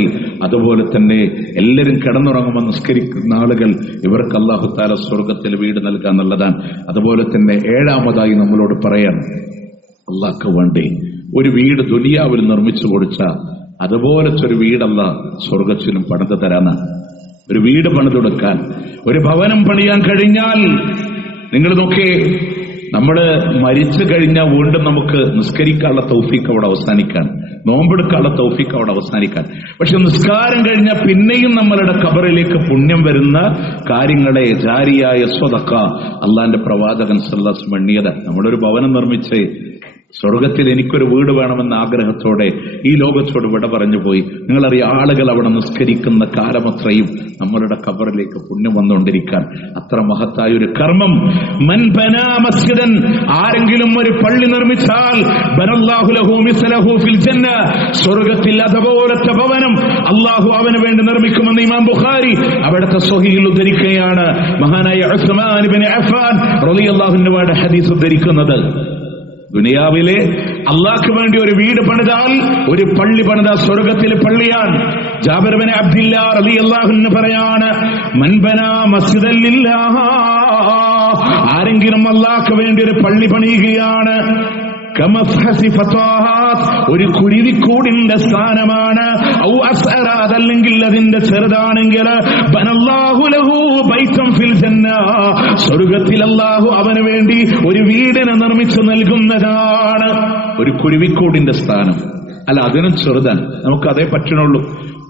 അതുപോലെ തന്നെ എല്ലാവരും കിടന്നുറങ്ങുമ്പോൾ നിസ്കരിക്കുന്ന ആളുകൾ, ഇവർക്ക് അല്ലാഹു തആല സ്വർഗത്തിൽ വീട് നൽകാൻ എന്നുള്ളതാണ്. അതുപോലെ തന്നെ 7ാമതായി നമ്മളോട് പറയാൻ, അല്ലാഹ്ക്ക് വേണ്ടി ഒരു വീട് ദുനിയാവിൽ നിർമ്മിച്ചു കൊടുച്ച അതുപോലത്തെ ഒരു വീടല്ല സ്വർഗത്തിലും പണിത് തരാന്ന്. ഒരു വീട് പണിതെടുക്കാൻ, ഒരു ഭവനം പണിയാൻ കഴിഞ്ഞാൽ നിങ്ങൾ നോക്കേ, നമ്മള് മരിച്ചു കഴിഞ്ഞാൽ വീണ്ടും നമുക്ക് നിസ്കരിക്കാനുള്ള തൗഫീഖ് അവിടെ അവസാനിക്കാൻ, നോമ്പെടുക്കാനുള്ള തൗഫീഖ് അവിടെ അവസാനിക്കാൻ. പക്ഷെ നിസ്കാരം കഴിഞ്ഞാൽ പിന്നെയും നമ്മളുടെ ഖബറിലേക്ക് പുണ്യം വരുന്ന കാര്യങ്ങളെ ജാരിയായ സ്വതക്ക അള്ളാന്റെ പ്രവാചകൻ സല്ലല്ലാഹു അലൈഹി വസല്ലം എണ്ണിയത്. നമ്മളൊരു ഭവനം നിർമ്മിച്ച് സ്വർഗത്തിൽ എനിക്കൊരു വീട് വേണമെന്ന ആഗ്രഹത്തോടെ ഈ ലോകത്തോട് വിട പറഞ്ഞു പോയി. നിങ്ങളറിയാം, ആളുകൾ അവിടെ നിസ്കരിക്കുന്ന കാലമത്രയും നമ്മളുടെ ഖബറിലേക്ക് പുണ്യം വന്നുകൊണ്ടിരിക്കാൻ അത്ര മഹത്തായ ഒരു കർമ്മം. മൻ ബനാ മസ്ജിദൻ, ആരെങ്കിലും ഒരു പള്ളി നിർമ്മിച്ചാൽ ബനല്ലാഹു ലഹു മിസ്ലഹു ഫിൽ ജന്ന, സ്വർഗത്തിൽ അതുപോലത്തെ ഭവനം അല്ലാഹു അവന് വേണ്ടി നിർമ്മിക്കുമെന്ന് ഇമാം ബുഖാരി അവിടുത്തെ സ്വഹീഹിൽ ഉദ്ധരിക്കുകയാണ്. മഹാനായ ഉസ്മാൻ ഇബ്നു അഫ്ഫാൻ റളിയല്ലാഹു അൻഹുവിന്റെ ഹദീസ് ഉദ്ധരിക്കുന്നത്. ദുനിയാവിലെ അള്ളാഹ്ക്ക് വേണ്ടി ഒരു വീട് പണിതാൽ, ഒരു പള്ളി പണിതാൽ സ്വർഗത്തിലെ പള്ളിയാണ്. ജാബിർ ഇബ്നു അബ്ദുല്ലാഹ് റളിയല്ലാഹു അൻഹു പറയാണ്, മൻ ബനാ മസ്ജിദൻ ലില്ലാഹ്, ആരെങ്കിലും അള്ളാഹ്ക്ക് വേണ്ടി ഒരു പള്ളി പണിയുകയാണ്, ഒരു കുരുവിക്കൂടിന്റെ സ്ഥാനമാണ്, അതല്ലെങ്കിൽ അതിന്റെ ചെറുതാണെങ്കിൽ സ്വർഗത്തിൽ അല്ലാഹു അവന് വേണ്ടി ഒരു വീടിനെ നിർമ്മിച്ചു നൽകുന്നതാണ്. ഒരു കുരുവിക്കൂടിന്റെ സ്ഥാനം അല്ല, അതിനും ചെറുതാണ്. നമുക്ക് അതേ പറ്റണുള്ളൂ.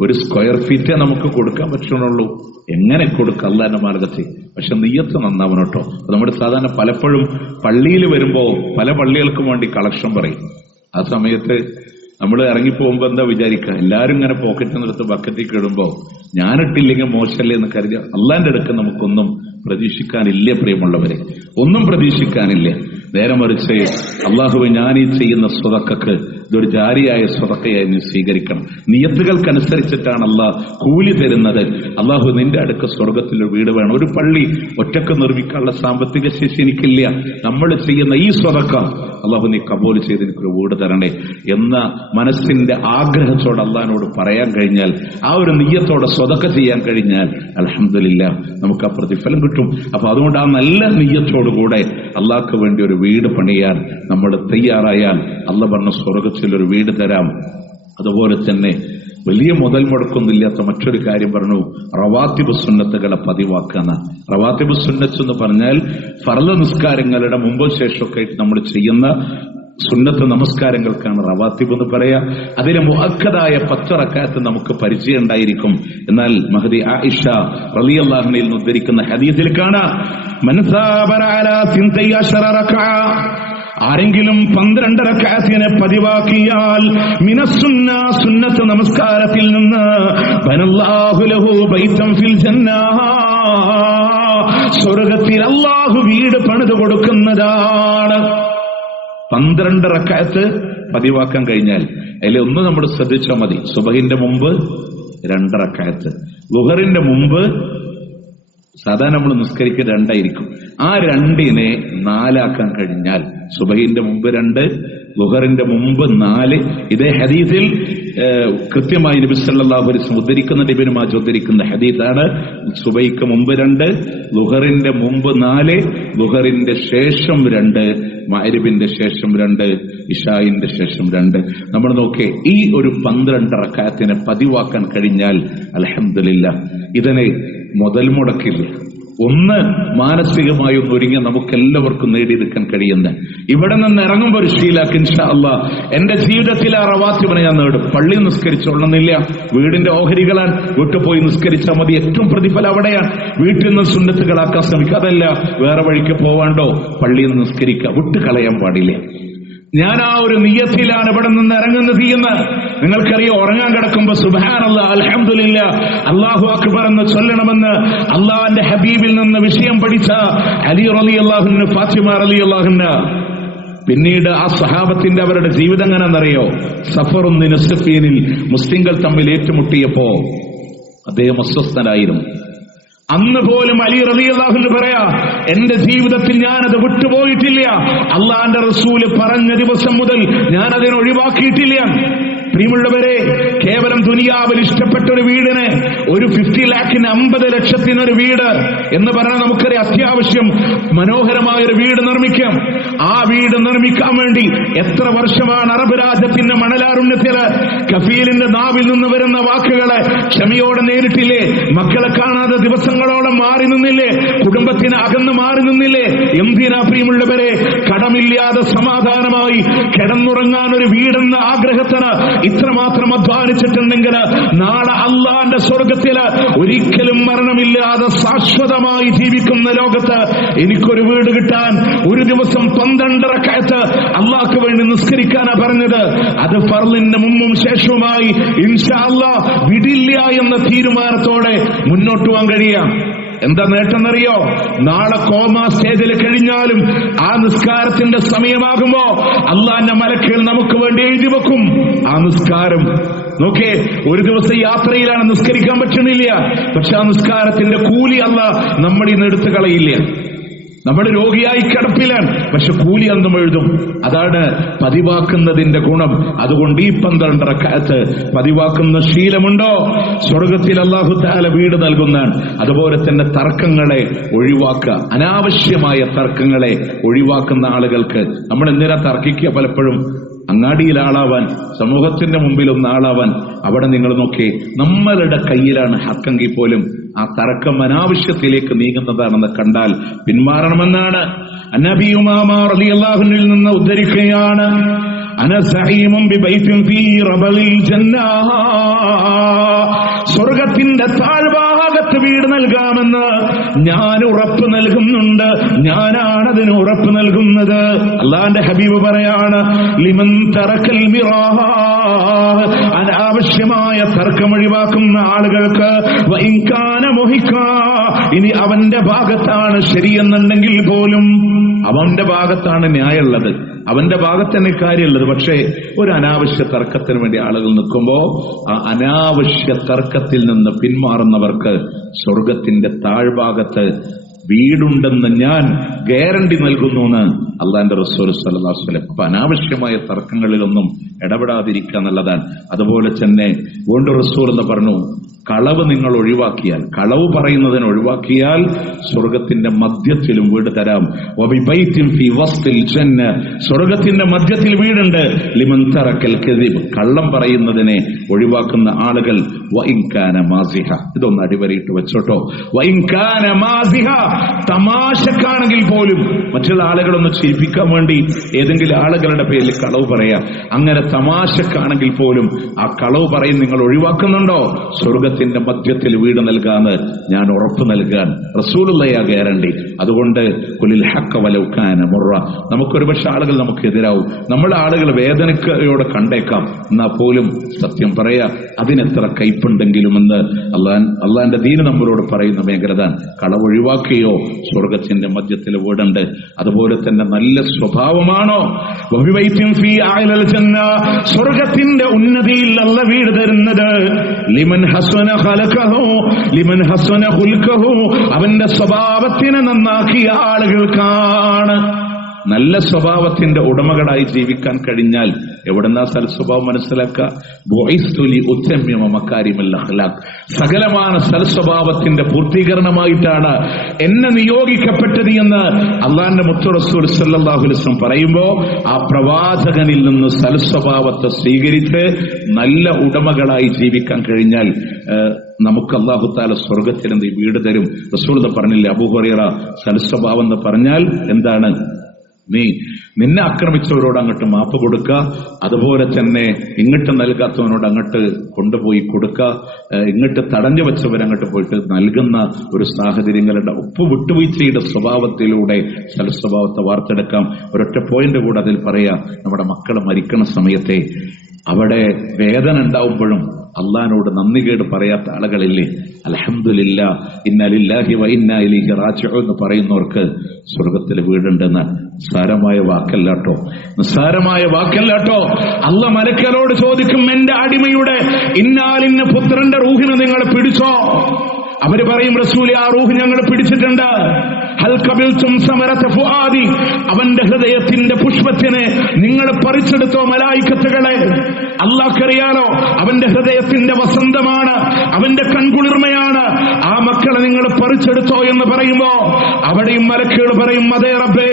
ഒരു സ്ക്വയർ ഫീറ്റേ നമുക്ക് കൊടുക്കാൻ പറ്റണുള്ളൂ. എങ്ങനെ കൊടുക്കുക അല്ലാഹുവിന്റെ മാർഗത്തിൽ? പക്ഷെ നിയ്യത്ത് നന്നാവണം കേട്ടോ. നമ്മുടെ സാധാരണ പലപ്പോഴും പള്ളിയിൽ വരുമ്പോ പല പള്ളികൾക്കും വേണ്ടി കളക്ഷൻ പറയും. ആ സമയത്ത് നമ്മൾ ഇറങ്ങിപ്പോകുമ്പോ എന്താ വിചാരിക്കുക, എല്ലാരും ഇങ്ങനെ പോക്കറ്റിൽ നിന്നെടുത്ത് ബക്കറ്റിൽ ഇടുമ്പോ ഞാനിട്ടില്ലെങ്കിൽ മോശമല്ലേ എന്ന് കരുതി അള്ളാന്റെ അടുക്ക് നമുക്കൊന്നും പ്രതീക്ഷിക്കാനില്ല. പ്രിയമുള്ളവരെ, ഒന്നും പ്രതീക്ഷിക്കാനില്ല. നേരെ മറിച്ച് അള്ളാഹുവെ ഞാൻ ഈ ചെയ്യുന്ന സ്വതക്കക്ക് ഇതൊരു ജാരിയായ സ്വതക്കയായി നീ സ്വീകരിക്കണം. നിയത്തുകൾക്കനുസരിച്ചിട്ടാണ് അള്ളാഹ് കൂലി തരുന്നത്. അള്ളാഹു നിന്റെ അടുക്ക് സ്വർഗത്തിൽ ഒരു വീട് വേണം. ഒരു പള്ളി ഒറ്റക്ക് നിർമ്മിക്കാനുള്ള സാമ്പത്തിക ശേഷി എനിക്കില്ല. നമ്മൾ ചെയ്യുന്ന ഈ സ്വതക്ക അള്ളാഹു നീ കബൂൽ ചെയ്ത് എനിക്കൊരു വീട് തരണേ എന്ന മനസ്സിന്റെ ആഗ്രഹത്തോടെ അള്ളാഹിനോട് പറയാൻ കഴിഞ്ഞാൽ, ആ ഒരു നിയ്യത്തോടെ സ്വതക്ക ചെയ്യാൻ കഴിഞ്ഞാൽ അൽഹംദുലില്ലാഹ് നമുക്ക് ആ പ്രതിഫലം കിട്ടും. അപ്പൊ അതുകൊണ്ട് ആ നല്ല നിയ്യത്തോടുകൂടെ അള്ളാഹ്ക്ക് വേണ്ടി ഒരു വീട് പണിയാൻ നമ്മൾ തയ്യാറായാൽ അള്ളാഹ് പറഞ്ഞ സ്വർഗത്തിൽ ഒരു വീട് തരാം. അതുപോലെ തന്നെ വലിയ മുതൽ മുടക്കൊന്നുമില്ലാത്ത മറ്റൊരു കാര്യം പറഞ്ഞു, റവാത്തിബ് സുന്നത്തുകളെ പതിവാക്കുന്ന. റവാത്തിബ് സുന്നത്ത് എന്ന് പറഞ്ഞാൽ ഫർള് നിസ്കാരങ്ങളുടെ മുമ്പ് ശേഷമൊക്കെ നമ്മൾ ചെയ്യുന്ന സുന്നത്ത് നമസ്കാരങ്ങൾക്കാണ് റവാത്തിബ് എന്ന് പറയാ. അതിലെ മുഅക്കദായ 10 റക്അത്ത് നമുക്ക് പരിചയം ഉണ്ടായിരിക്കും. എന്നാൽ മഹദി ആയിഷ റളിയല്ലാഹു അൻഹയിൽ നിന്ന് ഉദ്ധരിക്കുന്ന ഹദീസിൽ കാണാം, മൻ സാബറ അലാ 12 റക്അ, ആരെങ്കിലും 12 റക്അത്തിനെ പതിവാക്കിയാൽ മിനസ്സുന്ന, സുന്നത്ത് നമസ്കാരത്തിൽ നിന്ന്, ബനല്ലാഹു ലഹു ബൈതൻ ഫിൽ ജന്നah, സ്വർഗ്ഗത്തിൽ അല്ലാഹു വീട് പണിതു കൊടുക്കുന്നതാണ്. 12 റക്അത്ത് പതിവാക്കാൻ കഴിഞ്ഞാൽ അതിൽ ഒന്ന് നമ്മൾ ശ്രദ്ധിച്ചാൽ മതി. സുബഹിന്റെ മുമ്പ് 2 റക്അത്ത്, ളുഹറിന്റെ മുമ്പ് സാധാരണ നമ്മൾ നിസ്കരിക്കുക 2 ആയിരിക്കും. ആ 2നെ 4 ആക്കാൻ കഴിഞ്ഞാൽ, സുബഹിന്റെ മുമ്പ് 2, ളുഹറിന്റെ മുമ്പ് 4. ഇതേ ഹദീസിൽ കൃത്യമായി നബി സല്ലല്ലാഹു അലൈഹി വസല്ലം ഉദ്ധരിക്കുന്ന, ഇബ്നു മാജ ഉദ്ധരിക്കുന്ന ഹദീസാണ്. സുബഹിക്ക് മുമ്പ് 2, ളുഹറിന്റെ മുമ്പ് 4, ളുഹറിന്റെ ശേഷം 2, മഗ്രിബിന്റെ ശേഷം 2, ഇശാഇന്റെ ശേഷം 2. നമ്മൾ നോക്കേ, ഈ ഒരു 12 റക്അത്തിനെ പതിവാക്കാൻ കഴിഞ്ഞാൽ അൽഹംദുലില്ലാഹ് ഇതിനെ മുതൽ മുടക്കില്ല. ഒന്ന് മാനസികമായി ഒന്ന് ഒരുങ്ങി നമുക്കെല്ലാവർക്കും നേടിയെടുക്കാൻ കഴിയുന്ന, ഇവിടെ നിന്ന് ഇറങ്ങുമ്പോൾ ഒരു ശീലാക്ക് ഇൻഷാ അല്ലാഹ് എന്റെ ജീവിതത്തിൽ ആ റവാത്തിബിനെ ഞാൻ നേടും. പള്ളി നിസ്കരിച്ചോളണമെന്നില്ല, വീടിന്റെ ഓഹരികളാൻ വിട്ടുപോയി നിസ്കരിച്ചാൽ മതി. ഏറ്റവും പ്രതിഫലം അവിടെയാണ്. വീട്ടിൽ നിന്ന് സുന്നത്തുകളാക്കാൻ ശ്രമിക്കുക. അതല്ല വേറെ വഴിക്ക് പോവാണ്ടോ പള്ളിയിൽ നിന്ന് നിസ്കരിക്കുക, വിട്ടുകളയാൻ പാടില്ല. ഞാൻ ആ ഒരു നിയ്യത്തിലാണ് ഇവിടെ നിന്ന് ഇറങ്ങുന്നത് ചെയ്യുന്നത്. നിങ്ങൾക്കറിയോ, ഉറങ്ങാൻ കിടക്കുമ്പോ സുബ്ഹാനല്ലാഹ് അൽഹംദുലില്ലാഹ് അല്ലാഹു അക്ബർ എന്ന് ചൊല്ലണമെന്ന് അള്ളാഹുവിന്റെ ഹബീബിൽ നിന്ന് വിഷയം പഠിച്ച അലി റളിയല്ലാഹു അൻഹു, ഫാത്തിമ റളിയല്ലാഹു അൻഹ. പിന്നീട് ആ സഹാബത്തിന്റെ അവരുടെ ജീവിതം എങ്ങനെയെന്നറിയോ, സഫറുൻ സഫീനിൽ മുസ്ലിങ്ങൾ തമ്മിൽ ഏറ്റുമുട്ടിയപ്പോ അദ്ദേഹം അസ്വസ്ഥനായിരുന്നു. അന്ന് പോലും അലി റളിയല്ലാഹു അൻഹു പറയാ, എന്റെ ജീവിതത്തിൽ ഞാനത് വിട്ടുപോയിട്ടില്ല. അള്ളാന്റെ റസൂല് പറഞ്ഞ ദിവസം മുതൽ ഞാനതിനെ ഒഴിവാക്കിയിട്ടില്ല. പ്രിയമുള്ളവരെ, കേവലം ദുനിയാവിൽ ഇഷ്ടപ്പെട്ട ഒരു വീടിന്, ഒരു 50 lakhന് 50 ലക്ഷത്തിനൊരു വീട് എന്ന് പറഞ്ഞാൽ നമുക്കറിയാം, അത്യാവശ്യം മനോഹരമായൊരു വീട് നിർമ്മിക്കാം. ആ വീട് നിർമ്മിക്കാൻ വേണ്ടി എത്ര വർഷമാണ് അറബ് രാജ്യത്തിന്റെ മണലാരുണ്യത്തില് കഫീലിന്റെ നാവിൽ നിന്ന് വരുന്ന വാക്കുകളെ ക്ഷമയോടെ നേരിട്ടില്ലേ? മക്കളെ കാണാതെ ദിവസങ്ങളോളം മാറി നിന്നില്ലേ? കുടുംബത്തിന് അകന്ന് മാറി നിന്നില്ലേ? എന്തിനാ പ്രിയമുള്ളവരെ, കടമില്ലാതെ സമാധാനമായി കിടന്നുറങ്ങാൻ ഒരു വീടെന്ന ആഗ്രഹത്തിന് ഇത്രമാത്രം അധ്വാനിച്ചിട്ടുണ്ടെങ്കിൽ നാളെ അള്ളാന്റെ സ്വർഗത്തില് ഒരിക്കലും മരണമില്ലാതെ ശാശ്വതമായി ജീവിക്കുന്ന ലോകത്ത് എനിക്കൊരു വീട് കിട്ടാൻ ഒരു ദിവസം 12 റക്അത്ത് അള്ളാഹ്ക്ക് വേണ്ടി നിസ്കരിക്കാനാ പറഞ്ഞത്. അത് ഫർളിന്റെ മുമ്പും ശേഷവുമായി ഇൻഷാ അല്ലാഹ് വിടില്ല എന്ന തീരുമാനത്തോടെ മുന്നോട്ട് പോകാൻ കഴിയാം. എന്താ നേട്ടമെന്നറിയോ? നാളെ കോമാ സ്റ്റേജിൽ കഴിഞ്ഞാലും ആ നിസ്കാരത്തിന്റെ സമയമാകുമ്പോ അള്ളാന്റെ മലക്കുകൾ നമുക്ക് വേണ്ടി എഴുതി വെക്കും ആ നിസ്കാരം. നോക്കേ, ഒരു ദിവസം യാത്രയിലാണ്, നിസ്കരിക്കാൻ പറ്റുന്നില്ല, പക്ഷെ ആ നിസ്കാരത്തിന്റെ കൂലി അല്ലാഹ് നമ്മുടെ ഇന്ന് എടുത്തു കളയില്ല. നമ്മൾ രോഗിയായി കിടപ്പിലാണ്, പക്ഷെ കൂലി അന്നും എഴുതും. അതാണ് പതിവാക്കുന്നതിന്റെ ഗുണം. അതുകൊണ്ട് ഈ 12 റക്അത്ത് പതിവാക്കുന്ന ശീലമുണ്ടോ, സ്വർഗത്തിൽ അല്ലാഹു തആല വീട് നൽകുന്നതാണ്. അതുപോലെ തന്നെ തർക്കങ്ങളെ ഒഴിവാക്കുക, അനാവശ്യമായ തർക്കങ്ങളെ ഒഴിവാക്കുന്ന ആളുകൾക്ക് നമ്മൾ എന്തിനാ തർക്കിക്കുക? പലപ്പോഴും അങ്ങാടിയിൽ ആളാവാൻ, സമൂഹത്തിന്റെ മുമ്പിൽ ഒന്ന് ആളാവാൻ. അവിടെ നിങ്ങൾ നോക്കേ, നമ്മളുടെ കയ്യിലാണ് ഹക്കെങ്കിൽ പോലും ആ തർക്കം അനാവശ്യത്തിലേക്ക് നീങ്ങുന്നതാണെന്ന് കണ്ടാൽ പിന്മാറണമെന്നാണ് നബി ഉമാമ റളിയല്ലാഹു അൻഹു നിന്ന് ഉദ്ധരിക്കുകയാണ്. അന സഈമുൻ ബിബൈത്തിൻ ഫീ റബലിൽ ജന്നah, സ്വർഗത്തിന്റെ താഴ്ഭാഗത്ത് വീട് നൽകാമെന്ന് ഞാൻ ഉറപ്പ് നൽകുന്നുണ്ട്. ഞാനാണതിന് ഉറപ്പ് നൽകുന്നത്. അല്ലാഹുവിന്റെ ഹബീബ് പറയാണ്, ലിമൻ തറക്കൽ മിറാഹ, അനാവശ്യമായ തർക്കം ഒഴിവാക്കുന്ന ആളുകൾക്ക്, വഇൻ കാന മുഹിക്ക, ഇനി അവന്റെ ഭാഗത്താണ് ശരിയെന്നുണ്ടെങ്കിൽ പോലും, അവന്റെ ഭാഗത്താണ് ന്യായമുള്ളത്, അവന്റെ ഭാഗത്ത് തന്നെ കാര്യമുള്ളത്. പക്ഷേ ഒരു അനാവശ്യ തർക്കത്തിന് വേണ്ടി ആളുകൾ നിൽക്കുമ്പോ ആ അനാവശ്യ തർക്കത്തിൽ നിന്ന് പിന്മാറുന്നവർക്ക് സ്വർഗത്തിന്റെ താഴ്ഭാഗത്ത് വീടുണ്ടെന്ന് ഞാൻ ഗ്യാരണ്ടി നൽകുന്നു എന്ന് അള്ളാന്റെ റസൂൽ സല്ലല്ലാഹു അലൈഹി വസല്ലം. അപ്പൊ അനാവശ്യമായ തർക്കങ്ങളിലൊന്നും ഇടപെടാതിരിക്കുക എന്നുള്ളതാണ്. അതുപോലെ തന്നെ വീണ്ടും റസൂൽ എന്ന് പറഞ്ഞു, കളവ് നിങ്ങൾ ഒഴിവാക്കിയാൽ, കളവ് പറയുന്നതിന് ഒഴിവാക്കിയാൽ സ്വർഗത്തിന്റെ മധ്യത്തിലും വീട് തരാം. വബിബൈത്തിൻ ഫീ വസ്തിൽ ജന്ന, സ്വർഗത്തിന്റെ മധ്യത്തിൽ വീടുണ്ട്. ലിമൻ തറക്കൽ കദിബ്, കള്ളം പറയുന്നതിനെ ഒഴിവാക്കുന്ന ആളുകൾ. വഇൻ കാന മാസിഹ, ഇതൊന്ന് അടിവരയിട്ട് വെച്ചോട്ടോ. വഇൻ കാന മാസിഹ, തമാശക്കാണെങ്കിൽ പോലും, മറ്റുള്ള ആളുകളൊന്ന് ചിരിപ്പിക്കാൻ വേണ്ടി ഏതെങ്കിലും ആളുകളുടെ പേരിൽ കളവ് പറയാം, അങ്ങനെ തമാശക്കാണെങ്കിൽ പോലും ആ കളവ് പറയും നിങ്ങൾ ഒഴിവാക്കുന്നുണ്ടോ, സ്വർഗത്തിന്റെ മധ്യത്തിൽ വീട് നൽകാന്ന് ഞാൻ ഉറപ്പ് നൽകാൻ റസൂലുള്ളാഹിയാ ഗ്യാരണ്ടി. അതുകൊണ്ട് ഖുലിൽ ഹഖ് വലൗ കാന മുറ, നമുക്കൊരു പക്ഷെ ആളുകൾ നമുക്ക് എതിരാവും, നമ്മളെ ആളുകൾ വേദനയോടെ കണ്ടേക്കാം, എന്നാ പോലും സത്യം പറയാ അതിനെത്ര കയ്പുണ്ടെങ്കിലും എന്ന് അള്ളാന്റെ ദീന് നമ്മളോട് പറയുന്ന മേഖലതാണ്. കളവ് ഒഴിവാക്കുകയോ സ്വർഗത്തിന്റെ മധ്യത്തിൽ വീടുണ്ട്. അതുപോലെ തന്നെ നല്ല സ്വഭാവമാണോ, സ്വർഗത്തിന്റെ ഉന്നതിയിൽ അല്ല വീട് തരുന്നത്. ലിമൻ ഹസന ഖലഖഹു ലിമൻ ഹസന ഖുൽഖഹു, അവന്റെ സ്വഭാവത്തിനെ നന്നാക്കിയ ആളുകൾക്കാണ്. നല്ല സ്വഭാവത്തിന്റെ ഉടമകളായി ജീവിക്കാൻ കഴിഞ്ഞാൽ എവിടെന്നാ സൽസ്വഭാവം മനസ്സിലാക്കുക? സകലமான സൽസ്വഭാവത്തിന്റെ പൂർത്തീകരണമായിട്ടാണ് എന്നെ നിയോഗിക്കപ്പെട്ടത് എന്ന് അള്ളാന്റെ മുത്ത് റസൂൽ സല്ലല്ലാഹു അലൈഹി വസല്ലം പറയുമ്പോ ആ പ്രവാചകനിൽ നിന്ന് സൽസ്വഭാവത്തെ സ്വീകരിച്ച് നല്ല ഉടമകളായി ജീവിക്കാൻ കഴിഞ്ഞാൽ നമുക്ക് അല്ലാഹു തആല സ്വർഗത്തിൽ വീട് തരും. റസൂൽ പറഞ്ഞില്ലേ, അബൂ ഹുറൈറ, സൽസ്വഭാവം എന്ന് പറഞ്ഞാൽ എന്താണ്? നിന്നെ ആക്രമിച്ചവരോട് അങ്ങോട്ട് മാപ്പ് കൊടുക്കുക, അതുപോലെ തന്നെ ഇങ്ങോട്ട് നൽകാത്തവനോട് അങ്ങോട്ട് കൊണ്ടുപോയി കൊടുക്കുക, ഇങ്ങോട്ട് തടഞ്ഞു വെച്ചവരങ്ങോട്ട് പോയിട്ട് നൽകുന്ന ഒരു സാഹചര്യങ്ങളുടെ വിട്ടുവീഴ്ചയുടെ സ്വഭാവത്തിലൂടെ സൽസ്വഭാവത്തെ വാർത്തെടുക്കാം. ഒരൊറ്റ പോയിന്റ് കൂടെ അതിൽ പറയാ, നമ്മുടെ മക്കൾ മരിക്കണ സമയത്തെ അവിടെ വേദന ഉണ്ടാവുമ്പോഴും അള്ളാഹിനോട് നന്ദികേട് പറയാത്ത ആളുകളില്ലേ? അൽഹംദുലില്ലാ ഇന്നാ ലില്ലാഹി വ ഇന്നാ ഇലൈഹി റാജിഊൻ എന്ന് പറയുന്നവർക്ക് സ്വർഗത്തിൽ വീടുണ്ടെന്ന്. നിസ്സാരമായ വാക്കല്ലാട്ടോ, നിസ്സാരമായ വാക്കല്ലാട്ടോ. അള്ളാഹ് മലക്കുകളോട് ചോദിക്കും, എന്റെ അടിമയുടെ ഇന്നാലിന്ന പുത്രന്റെ റൂഹിനെ നിങ്ങൾ പിടിച്ചോ? അവര് പറയും, റസൂലേ, ആ റൂഹ് ഞങ്ങൾ പിടിച്ചിട്ടുണ്ട്. ഹൽ ഖബിൽതും സമറത ഫുആദി, അവന്റെ ഹൃദയത്തിന്റെ പുഷ്പത്തിനെ നിങ്ങൾ പറിച്ചെടുത്തോ മലായികത്തുകളെ? അല്ലാഹ്ക്കറിയാലോ അവന്റെ ഹൃദയത്തിന്റെ വസന്തമാണ്, അവന്റെ കൺകുളിർമയാണ്, ആ മക്കളെ നിങ്ങൾ പറിച്ചെടുത്തോ എന്ന് പറയുമ്പോ അവിടെയും മലക്കുകൾ പറയും, അതേ റബ്ബേ,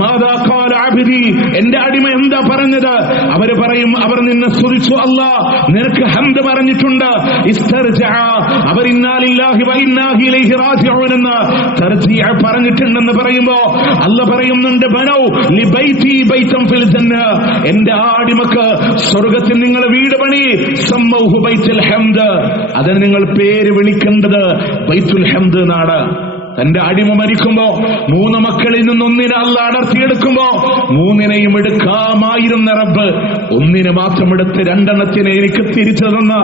മാദാ ഖാല അബ്ദി, എന്റെ അടിമ എന്താ പറഞ്ഞത്? അവര് പറയും, അവർ നിന്നെ സ്തുതിച്ചു, അല്ലാഹ് നിനക്ക് ഹംദ് പറഞ്ഞിട്ടുണ്ട്. ഇസ്തർജഅ, അവർ ഇന്നാ ലില്ലാഹി വ ഇന്നാ ഇലൈഹി റാജിഊൻ എന്ന് തർജീഅ പറഞ്ഞിട്ടുണ്ടെന്ന് പറയുമ്പോ അല്ലാഹ് പറയുന്നുണ്ട്, ബനൗ ലിബൈതി ബൈതൻ ഫിൽ ജന്ന, എന്റെ അടിമക്ക് സ്വർഗ്ഗത്തിൽ നിങ്ങൾ വീട് പണി. സമ്മൗഹു ബൈത്തുൽ ഹംദ്, അതിന് നിങ്ങൾ പേര് വിളിക്കേണ്ടത് ബൈത്തുൽ ഹംദ് എന്നാണ്. തന്റെ അടിമ മരിക്കുമ്പോ 3 മക്കളിൽ നിന്നൊന്നിനെ അല്ലാഹ് അടർത്തിയെടുക്കുമ്പോ 3നെയും എടുക്കാമായിരുന്ന റബ്ബ് 1 മാത്രം എടുത്ത് 2 എനിക്ക് തിരിച്ചു തന്ന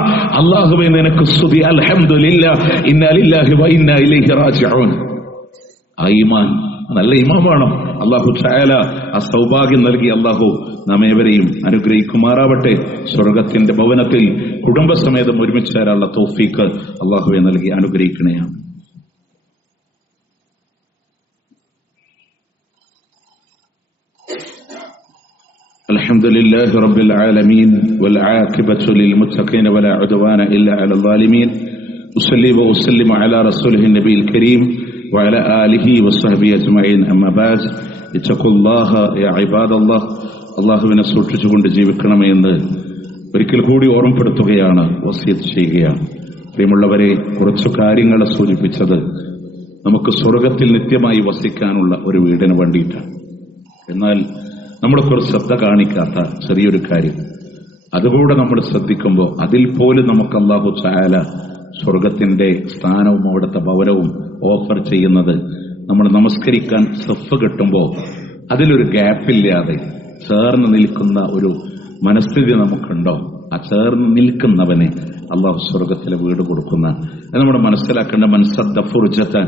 അല്ലാഹുവേ നിനക്ക് സ്തുതി. അൽഹംദുലില്ലാ ഇന്നാ ലില്ലാഹി വ ഇന്നാ ഇലൈഹി റാജിഊൻ. ആ ഈമാൻ നല്ല ഇമാമാണ്. അല്ലാഹു തആല ആ സൗഭാഗ്യം നൽകി അല്ലാഹു നമ്മേവരെയും അനുഗ്രഹിക്കുമാറാവട്ടെ. സ്വർഗത്തിന്റെ ഭവനത്തിൽ കുടുംബസമേതം ഒരുമിച്ച് ചേരാനുള്ള തൗഫീഖ് അല്ലാഹുവേ നൽകി അനുഗ്രഹിക്കണേ. الحمد لله رب العالمين والعاقبة للمتقين ولا عدوان إلا على الظالمين. أصلي وأسلم على رسوله النبي الكريم وعلى آله وصحبه أجمعين. أما بعد اتقوا الله يا عباد الله. അള്ളാഹുവിനെ സൂക്ഷിച്ചുകൊണ്ട് ജീവിക്കണമെന്ന് ഒരിക്കൽ കൂടി ഓർമ്മപ്പെടുത്തുകയാണ്, വസിയത്ത് ചെയ്യുകയാണ്. പ്രിയമുള്ളവരെ, കുറച്ചു കാര്യങ്ങളെ സൂചിപ്പിച്ചത് നമുക്ക് സ്വർഗത്തിൽ നിത്യമായി വസിക്കാനുള്ള ഒരു വീടിന് വേണ്ടിയിട്ടാണ്. എന്നാൽ നമ്മളെക്കുറിച്ച് ശ്രദ്ധ കാണിക്കാത്ത ചെറിയൊരു കാര്യം, അതുകൂടെ നമ്മൾ ശ്രദ്ധിക്കുമ്പോൾ അതിൽ പോലും നമുക്ക് അല്ലാഹു തആല സ്വർഗത്തിന്റെ സ്ഥാനവും അവിടുത്തെ ഭവനവും ഓഫർ ചെയ്യുന്നത്, നമ്മൾ നമസ്കരിക്കാൻ സഫ് കെട്ടുമ്പോൾ അതിലൊരു ഗ്യാപ്പില്ലാതെ ചേർന്ന് നിൽക്കുന്ന ഒരു മനസ്ഥിതി നമുക്കുണ്ടോ? ആ ചേർന്ന് നിൽക്കുന്നവന് അള്ളാഹു സ്വർഗത്തിലെ വീട് കൊടുക്കുന്ന നമ്മൾ മനസ്സിലാക്കേണ്ട. മൻസദ്ദ ഫുർജതൻ,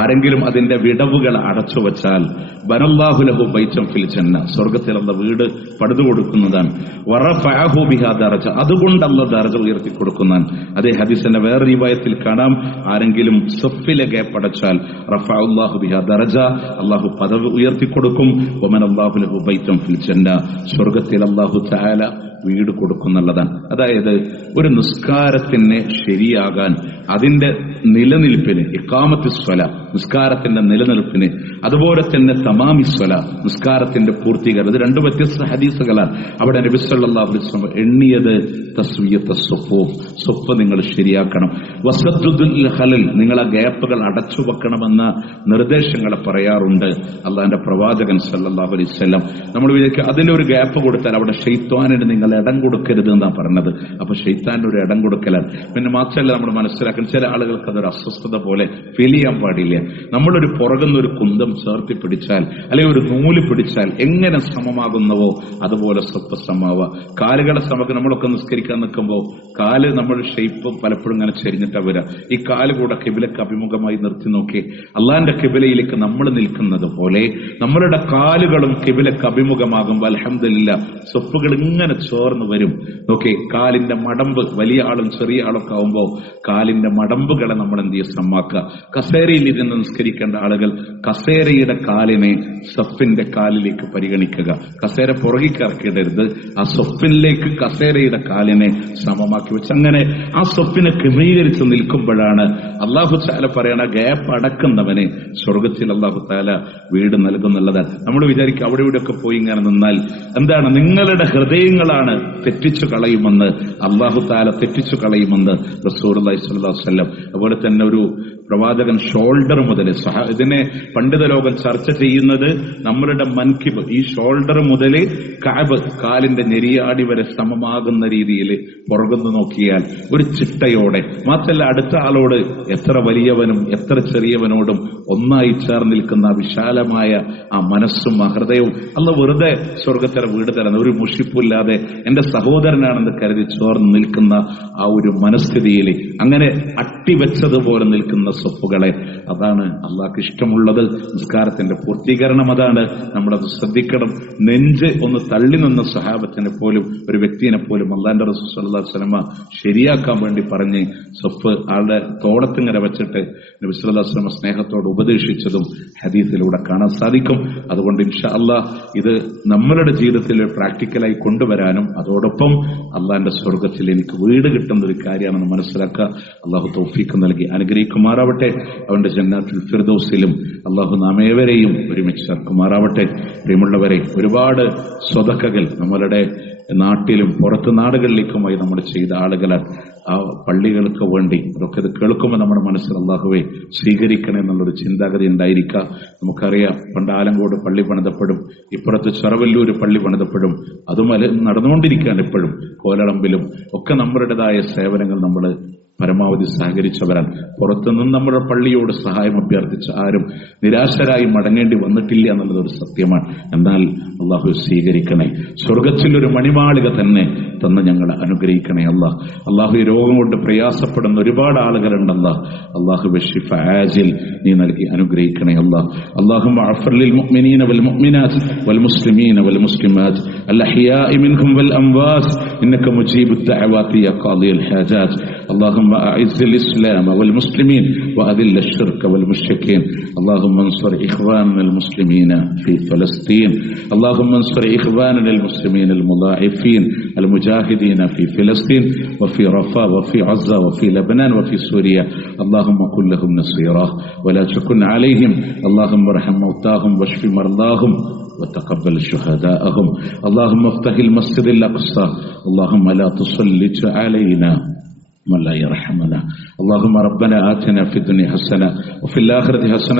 ആരെങ്കിലും അതിന്റെ വിടവുകൾ അടച്ചു വച്ചാൽ ബനല്ലാഹു ലഹു ബൈതൻ ഫിൽ ജന്ന, സ്വർഗത്തിൽ അല്ലാഹു വീട് പണിതു കൊടുക്കുന്നതാണ്. വറഫഅഹു ബിഹാ ദറജ, അതുകൊണ്ട് അല്ലാഹു ദറജ ഉയർത്തി കൊടുക്കുന്നതാണ്. അതേ ഹദീസിന്റെ വേറെ റിവായത്തിൽ കാണാം, ആരെങ്കിലും സഫിലെ ഗ്യാപ്പ് അടച്ചാൽ റഫഅല്ലാഹു ബിഹാ ദറജ, അല്ലാഹു പദവി ഉയർത്തി കൊടുക്കും. വമനല്ലാഹു ലഹു ബൈതൻ ഫിൽ ജന്ന, സ്വർഗത്തിൽ അല്ലാഹു തആല വീട് കൊടുക്കുന്നുള്ളതാണ്. അതായത് ഒരു നിസ്കാരത്തിന് ശരിയാകാൻ, അതിന്റെ നിലനിൽപ്പിന്, ഇഖാമത്തുസ് സ്വല, നിസ്കാരത്തിന്റെ നിലനിൽപ്പിന്, അതുപോലെ തന്നെ തമാമിസ് നിസ്കാരത്തിന്റെ പൂർത്തീകരണം, ഇത് രണ്ട് വ്യത്യസ്ത ഹദീസുകളാണ്. അവിടെ നബി സല്ലല്ലാഹു അലൈഹി വസല്ലം എണ്ണിയത് തസ്വിയത്ത് സുഫൂഫ്, സുഫ് നിങ്ങൾ ശരിയാക്കണം. വസദ്ദുൽ ഖലൽ, നിങ്ങളെ ഗ്യാപ്പുകൾ അടച്ചു വെക്കണമെന്ന നിർദ്ദേശങ്ങൾ പറയാറുണ്ട് അള്ളാഹിന്റെ പ്രവാചകൻ സല്ലല്ലാഹു അലൈഹി വസല്ലം. നമ്മൾ വിചാരിക്കുക അതിനൊരു ഗ്യാപ്പ് കൊടുത്താൽ അവിടെ ശൈത്വാനിന് നിങ്ങൾ ഇടം കൊടുക്കരുത് എന്നാണ് പറഞ്ഞത്. അപ്പൊ ശൈത്താന്റെ ഒരു ഇടം കൊടുക്കലാണ്. പിന്നെ മാത്രമല്ല നമ്മൾ മനസ്സിലാക്കണം, ചില ആളുകൾക്ക് അതൊരു അസ്വസ്ഥത പോലെ ഫീൽ ചെയ്യാൻ പാടില്ല. നമ്മളൊരു പുറകുന്നൊരു കുന്തം ചേർത്തി പിടിച്ചാൽ അല്ലെങ്കിൽ ഒരു നൂല് പിടിച്ചാൽ എങ്ങനെ സമമാകുന്നവോ അതുപോലെ സ്വപ്പ സമാവുക. കാലുകളെ സമക്ക് നമ്മളൊക്കെ നിസ്കരിക്കാൻ നിൽക്കുമ്പോൾ കാല് നമ്മുടെ ഷേപ്പ് പലപ്പോഴും ഇങ്ങനെ ചെരിഞ്ഞിട്ടാ വരിക. ഈ കാല് കൂടെ കിബിലക്ക് അഭിമുഖമായി നിർത്തി നോക്കി അള്ളാന്റെ കിബിലയിലേക്ക് നമ്മൾ നിൽക്കുന്നത് പോലെ നമ്മളുടെ കാലുകളും കിബിലക്ക് അഭിമുഖമാകുമ്പോൾ അൽഹംദുലില്ലാ സ്വപ്പുകൾ ഇങ്ങനെ ചോർന്ന് വരും. നോക്കി, കാലിന്റെ മടമ്പ്, വലിയ ആളും ചെറിയ ആളൊക്കെ ആവുമ്പോൾ കാലിന്റെ മടമ്പുകളെ നമ്മൾ എന്ത് ചെയ്യുക, സമ്മാക്കുക. കസേരയിൽ ഇരുന്ന് നിസ്കരിക്കേണ്ട ആളുകൾ കസേരയുടെ കാലിനെ സഫിന്റെ കാലിലേക്ക് പരിഗണിക്കുക. കസേര പുറകിക്ക് ഇറക്കിയിടരുത്, ആ സഫിലേക്ക് കസേരയുടെ കാലിനെ സമമാക്കി വെച്ച് അങ്ങനെ ആ സഫിനെ ക്രമീകരിച്ച് നിൽക്കുമ്പോഴാണ് അല്ലാഹു തആല പറയണ ഗ്യാപ്പ് അടക്കുന്നവനെ സ്വർഗത്തിൽ അല്ലാഹു തആല വീട് നൽകുന്നുള്ളത്. നമ്മൾ വിചാരിക്കും അവിടെ ഇവിടെയൊക്കെ പോയി ഇങ്ങനെ നിന്നാൽ എന്താണ്, നിങ്ങളുടെ ഹൃദയങ്ങളാണ് തെറ്റിച്ചു കളയുമെന്ന് അല്ലാഹു തആല തെറ്റിച്ചു കളയുമെന്ന് റസൂലുള്ളാഹി സ്വല്ലല്ലാഹു അലൈഹി വസല്ലം. അതുപോലെ തന്നെ ഒരു പ്രവാചകൻ ഷോൾഡർ മുതൽ, ഇതിനെ പണ്ഡിത ലോകം ചർച്ച ചെയ്യുന്നത് നമ്മളുടെ മൻകിബ്, ഈ ഷോൾഡർ മുതൽ കഅബ്, കാലിന്റെ നെരിയാടി വരെ സമമാകുന്ന രീതിയിൽ പുറകുന്നു നോക്കിയാൽ ഒരു ചിട്ടയോടെ, മാത്രമല്ല അടുത്ത ആളോട് എത്ര വലിയവനും എത്ര ചെറിയവനോടും ഒന്നായി ചേർന്ന് നിൽക്കുന്ന വിശാലമായ ആ മനസ്സും ആ ഹൃദയവും അല്ലാഹു വെറുതെ സ്വർഗത്തിലെ വീട് തരുന്ന, ഒരു മുഷിപ്പില്ലാതെ എന്റെ സഹോദരനാണെന്ന് കരുതി ചേർന്ന് നിൽക്കുന്ന ആ ഒരു മനസ്ഥിതിയിൽ അങ്ങനെ അട്ടിവെച്ചതുപോലെ നിൽക്കുന്ന സ്വപ്പുകളെ, അതാണ് അള്ളാഹ്ക്ക് ഇഷ്ടമുള്ളത്. നിസ്കാരത്തിന്റെ പൂർത്തീകരണം അതാണ്. നമ്മളത് ശ്രദ്ധിക്കണം. നെഞ്ച് ഒന്ന് തള്ളി നിന്ന സഹാബത്തിനെ പോലും, ഒരു വ്യക്തിയെ പോലും അള്ളാന്റെ റസൂൽ സ്വല്ലല്ലാഹു അലൈഹി വസല്ലം ശരിയാക്കാൻ വേണ്ടി പറഞ്ഞ് സ്വപ്പ് ആളുടെ തോടത്തിങ്ങനെ വെച്ചിട്ട് നബി സല്ലല്ലാഹു അലൈഹി വസല്ലം സ്നേഹത്തോട് ഉപദേശിച്ചതും ഹദീസിലൂടെ കാണാൻ സാധിക്കും. അതുകൊണ്ട് ഇൻഷാ അല്ലാഹ് ഇത് നമ്മളുടെ ജീവിതത്തിൽ പ്രാക്ടിക്കലായി കൊണ്ടുവരാനും അതോടൊപ്പം അള്ളാന്റെ സ്വർഗത്തിൽ എനിക്ക് വീട് കിട്ടുന്ന ഒരു കാര്യമാണെന്ന് മനസ്സിലാക്കുക. അള്ളാഹു തൗഫീഖ് നൽകി അനുഗ്രഹിക്കുമാറാവട്ടെ. അവന്റെ ജന്നാത്തുൽ ഫിർദൗസിലും അള്ളാഹു നാമേവരെയും ഒരുമിച്ച് ചേർക്കുമാറാവട്ടെ. പ്രിയമുള്ളവരെ, ഒരുപാട് സ്വതക്കകൾ നമ്മളുടെ നാട്ടിലും പുറത്തു നാടുകളിലേക്കുമായി നമ്മൾ ചെയ്ത ആളുകളാണ്. ആ പള്ളികൾക്ക് വേണ്ടി അതൊക്കെ ഇത് കേൾക്കുമ്പോൾ നമ്മുടെ മനസ്സിൽ അള്ളാഹുവെ സ്വീകരിക്കണേ എന്നുള്ളൊരു ചിന്താഗതി ഉണ്ടായിരിക്കുക. നമുക്കറിയാം, പണ്ട് ആലങ്കോട് പള്ളി പണിതപ്പെടും, ഇപ്പുറത്ത് ചെറവല്ലൂർ പള്ളി പണിതപ്പെടും, അതും നടന്നുകൊണ്ടിരിക്കുകയാണ് ഇപ്പോഴും. കോലളമ്പിലും ഒക്കെ നമ്മളുടേതായ സേവനങ്ങൾ നമ്മൾ പരമാവധി സഹകരിച്ചവരാണ്. പുറത്തുനിന്ന് നമ്മുടെ പള്ളിയോട് സഹായം അഭ്യർത്ഥിച്ച ആരും നിരാശരായി മടങ്ങേണ്ടി വന്നിട്ടില്ല എന്നുള്ളത് ഒരു സത്യമാണ്. എന്നാൽ അള്ളാഹു സ്വീകരിക്കണേ. സ്വർഗത്തിൽ ഒരു മണിമാളിക തന്നെ തന്ന് ഞങ്ങളെ അനുഗ്രഹിക്കണേ അല്ലാഹ്. അള്ളാഹു ഈ രോഗം കൊണ്ട് പ്രയാസപ്പെടുന്ന ഒരുപാട് ആളുകളുണ്ടല്ലാ. അള്ളാഹു ബിശ്ശിഫ ആജിൽ നീ നൽകി അനുഗ്രഹിക്കണേ അല്ലാഹ്. അല്ലാഹുമ്മ അഗ്ഫിർ ലിൽ മുഅ്മിനീന വൽ മുഅ്മിനാത്ത് വൽ മുസ്ലിമീന വൽ മുസ്ലിമാത്ത് അൽ അഹ്യാഇ മിൻഹും വൽ അംവാത്ത് ഇന്നക മുജീബുദ് ദഅവാതി യാ ഖാദിയൽ ഹാജാത്ത്. اللهم أعز الإسلام والمسلمين وأذل الشرك والمشركين. اللهم انصر إخواننا المسلمين في فلسطين. اللهم انصر إخواننا المسلمين المضاعفين المجاهدين في فلسطين وفي رفاه وفي عزة وفي لبنان وفي سوريا. اللهم كن لهم نصيرا ولا تكن عليهم. اللهم ارحم موتاهم واشف مرضاهم وتقبل شهداءهم. اللهم افتح المسجد الأقصى. اللهم لا تسلط علينا من لا يرحمنا. اللهم ربنا آتنا في الدنيا حسنة وفي الآخرة حسنة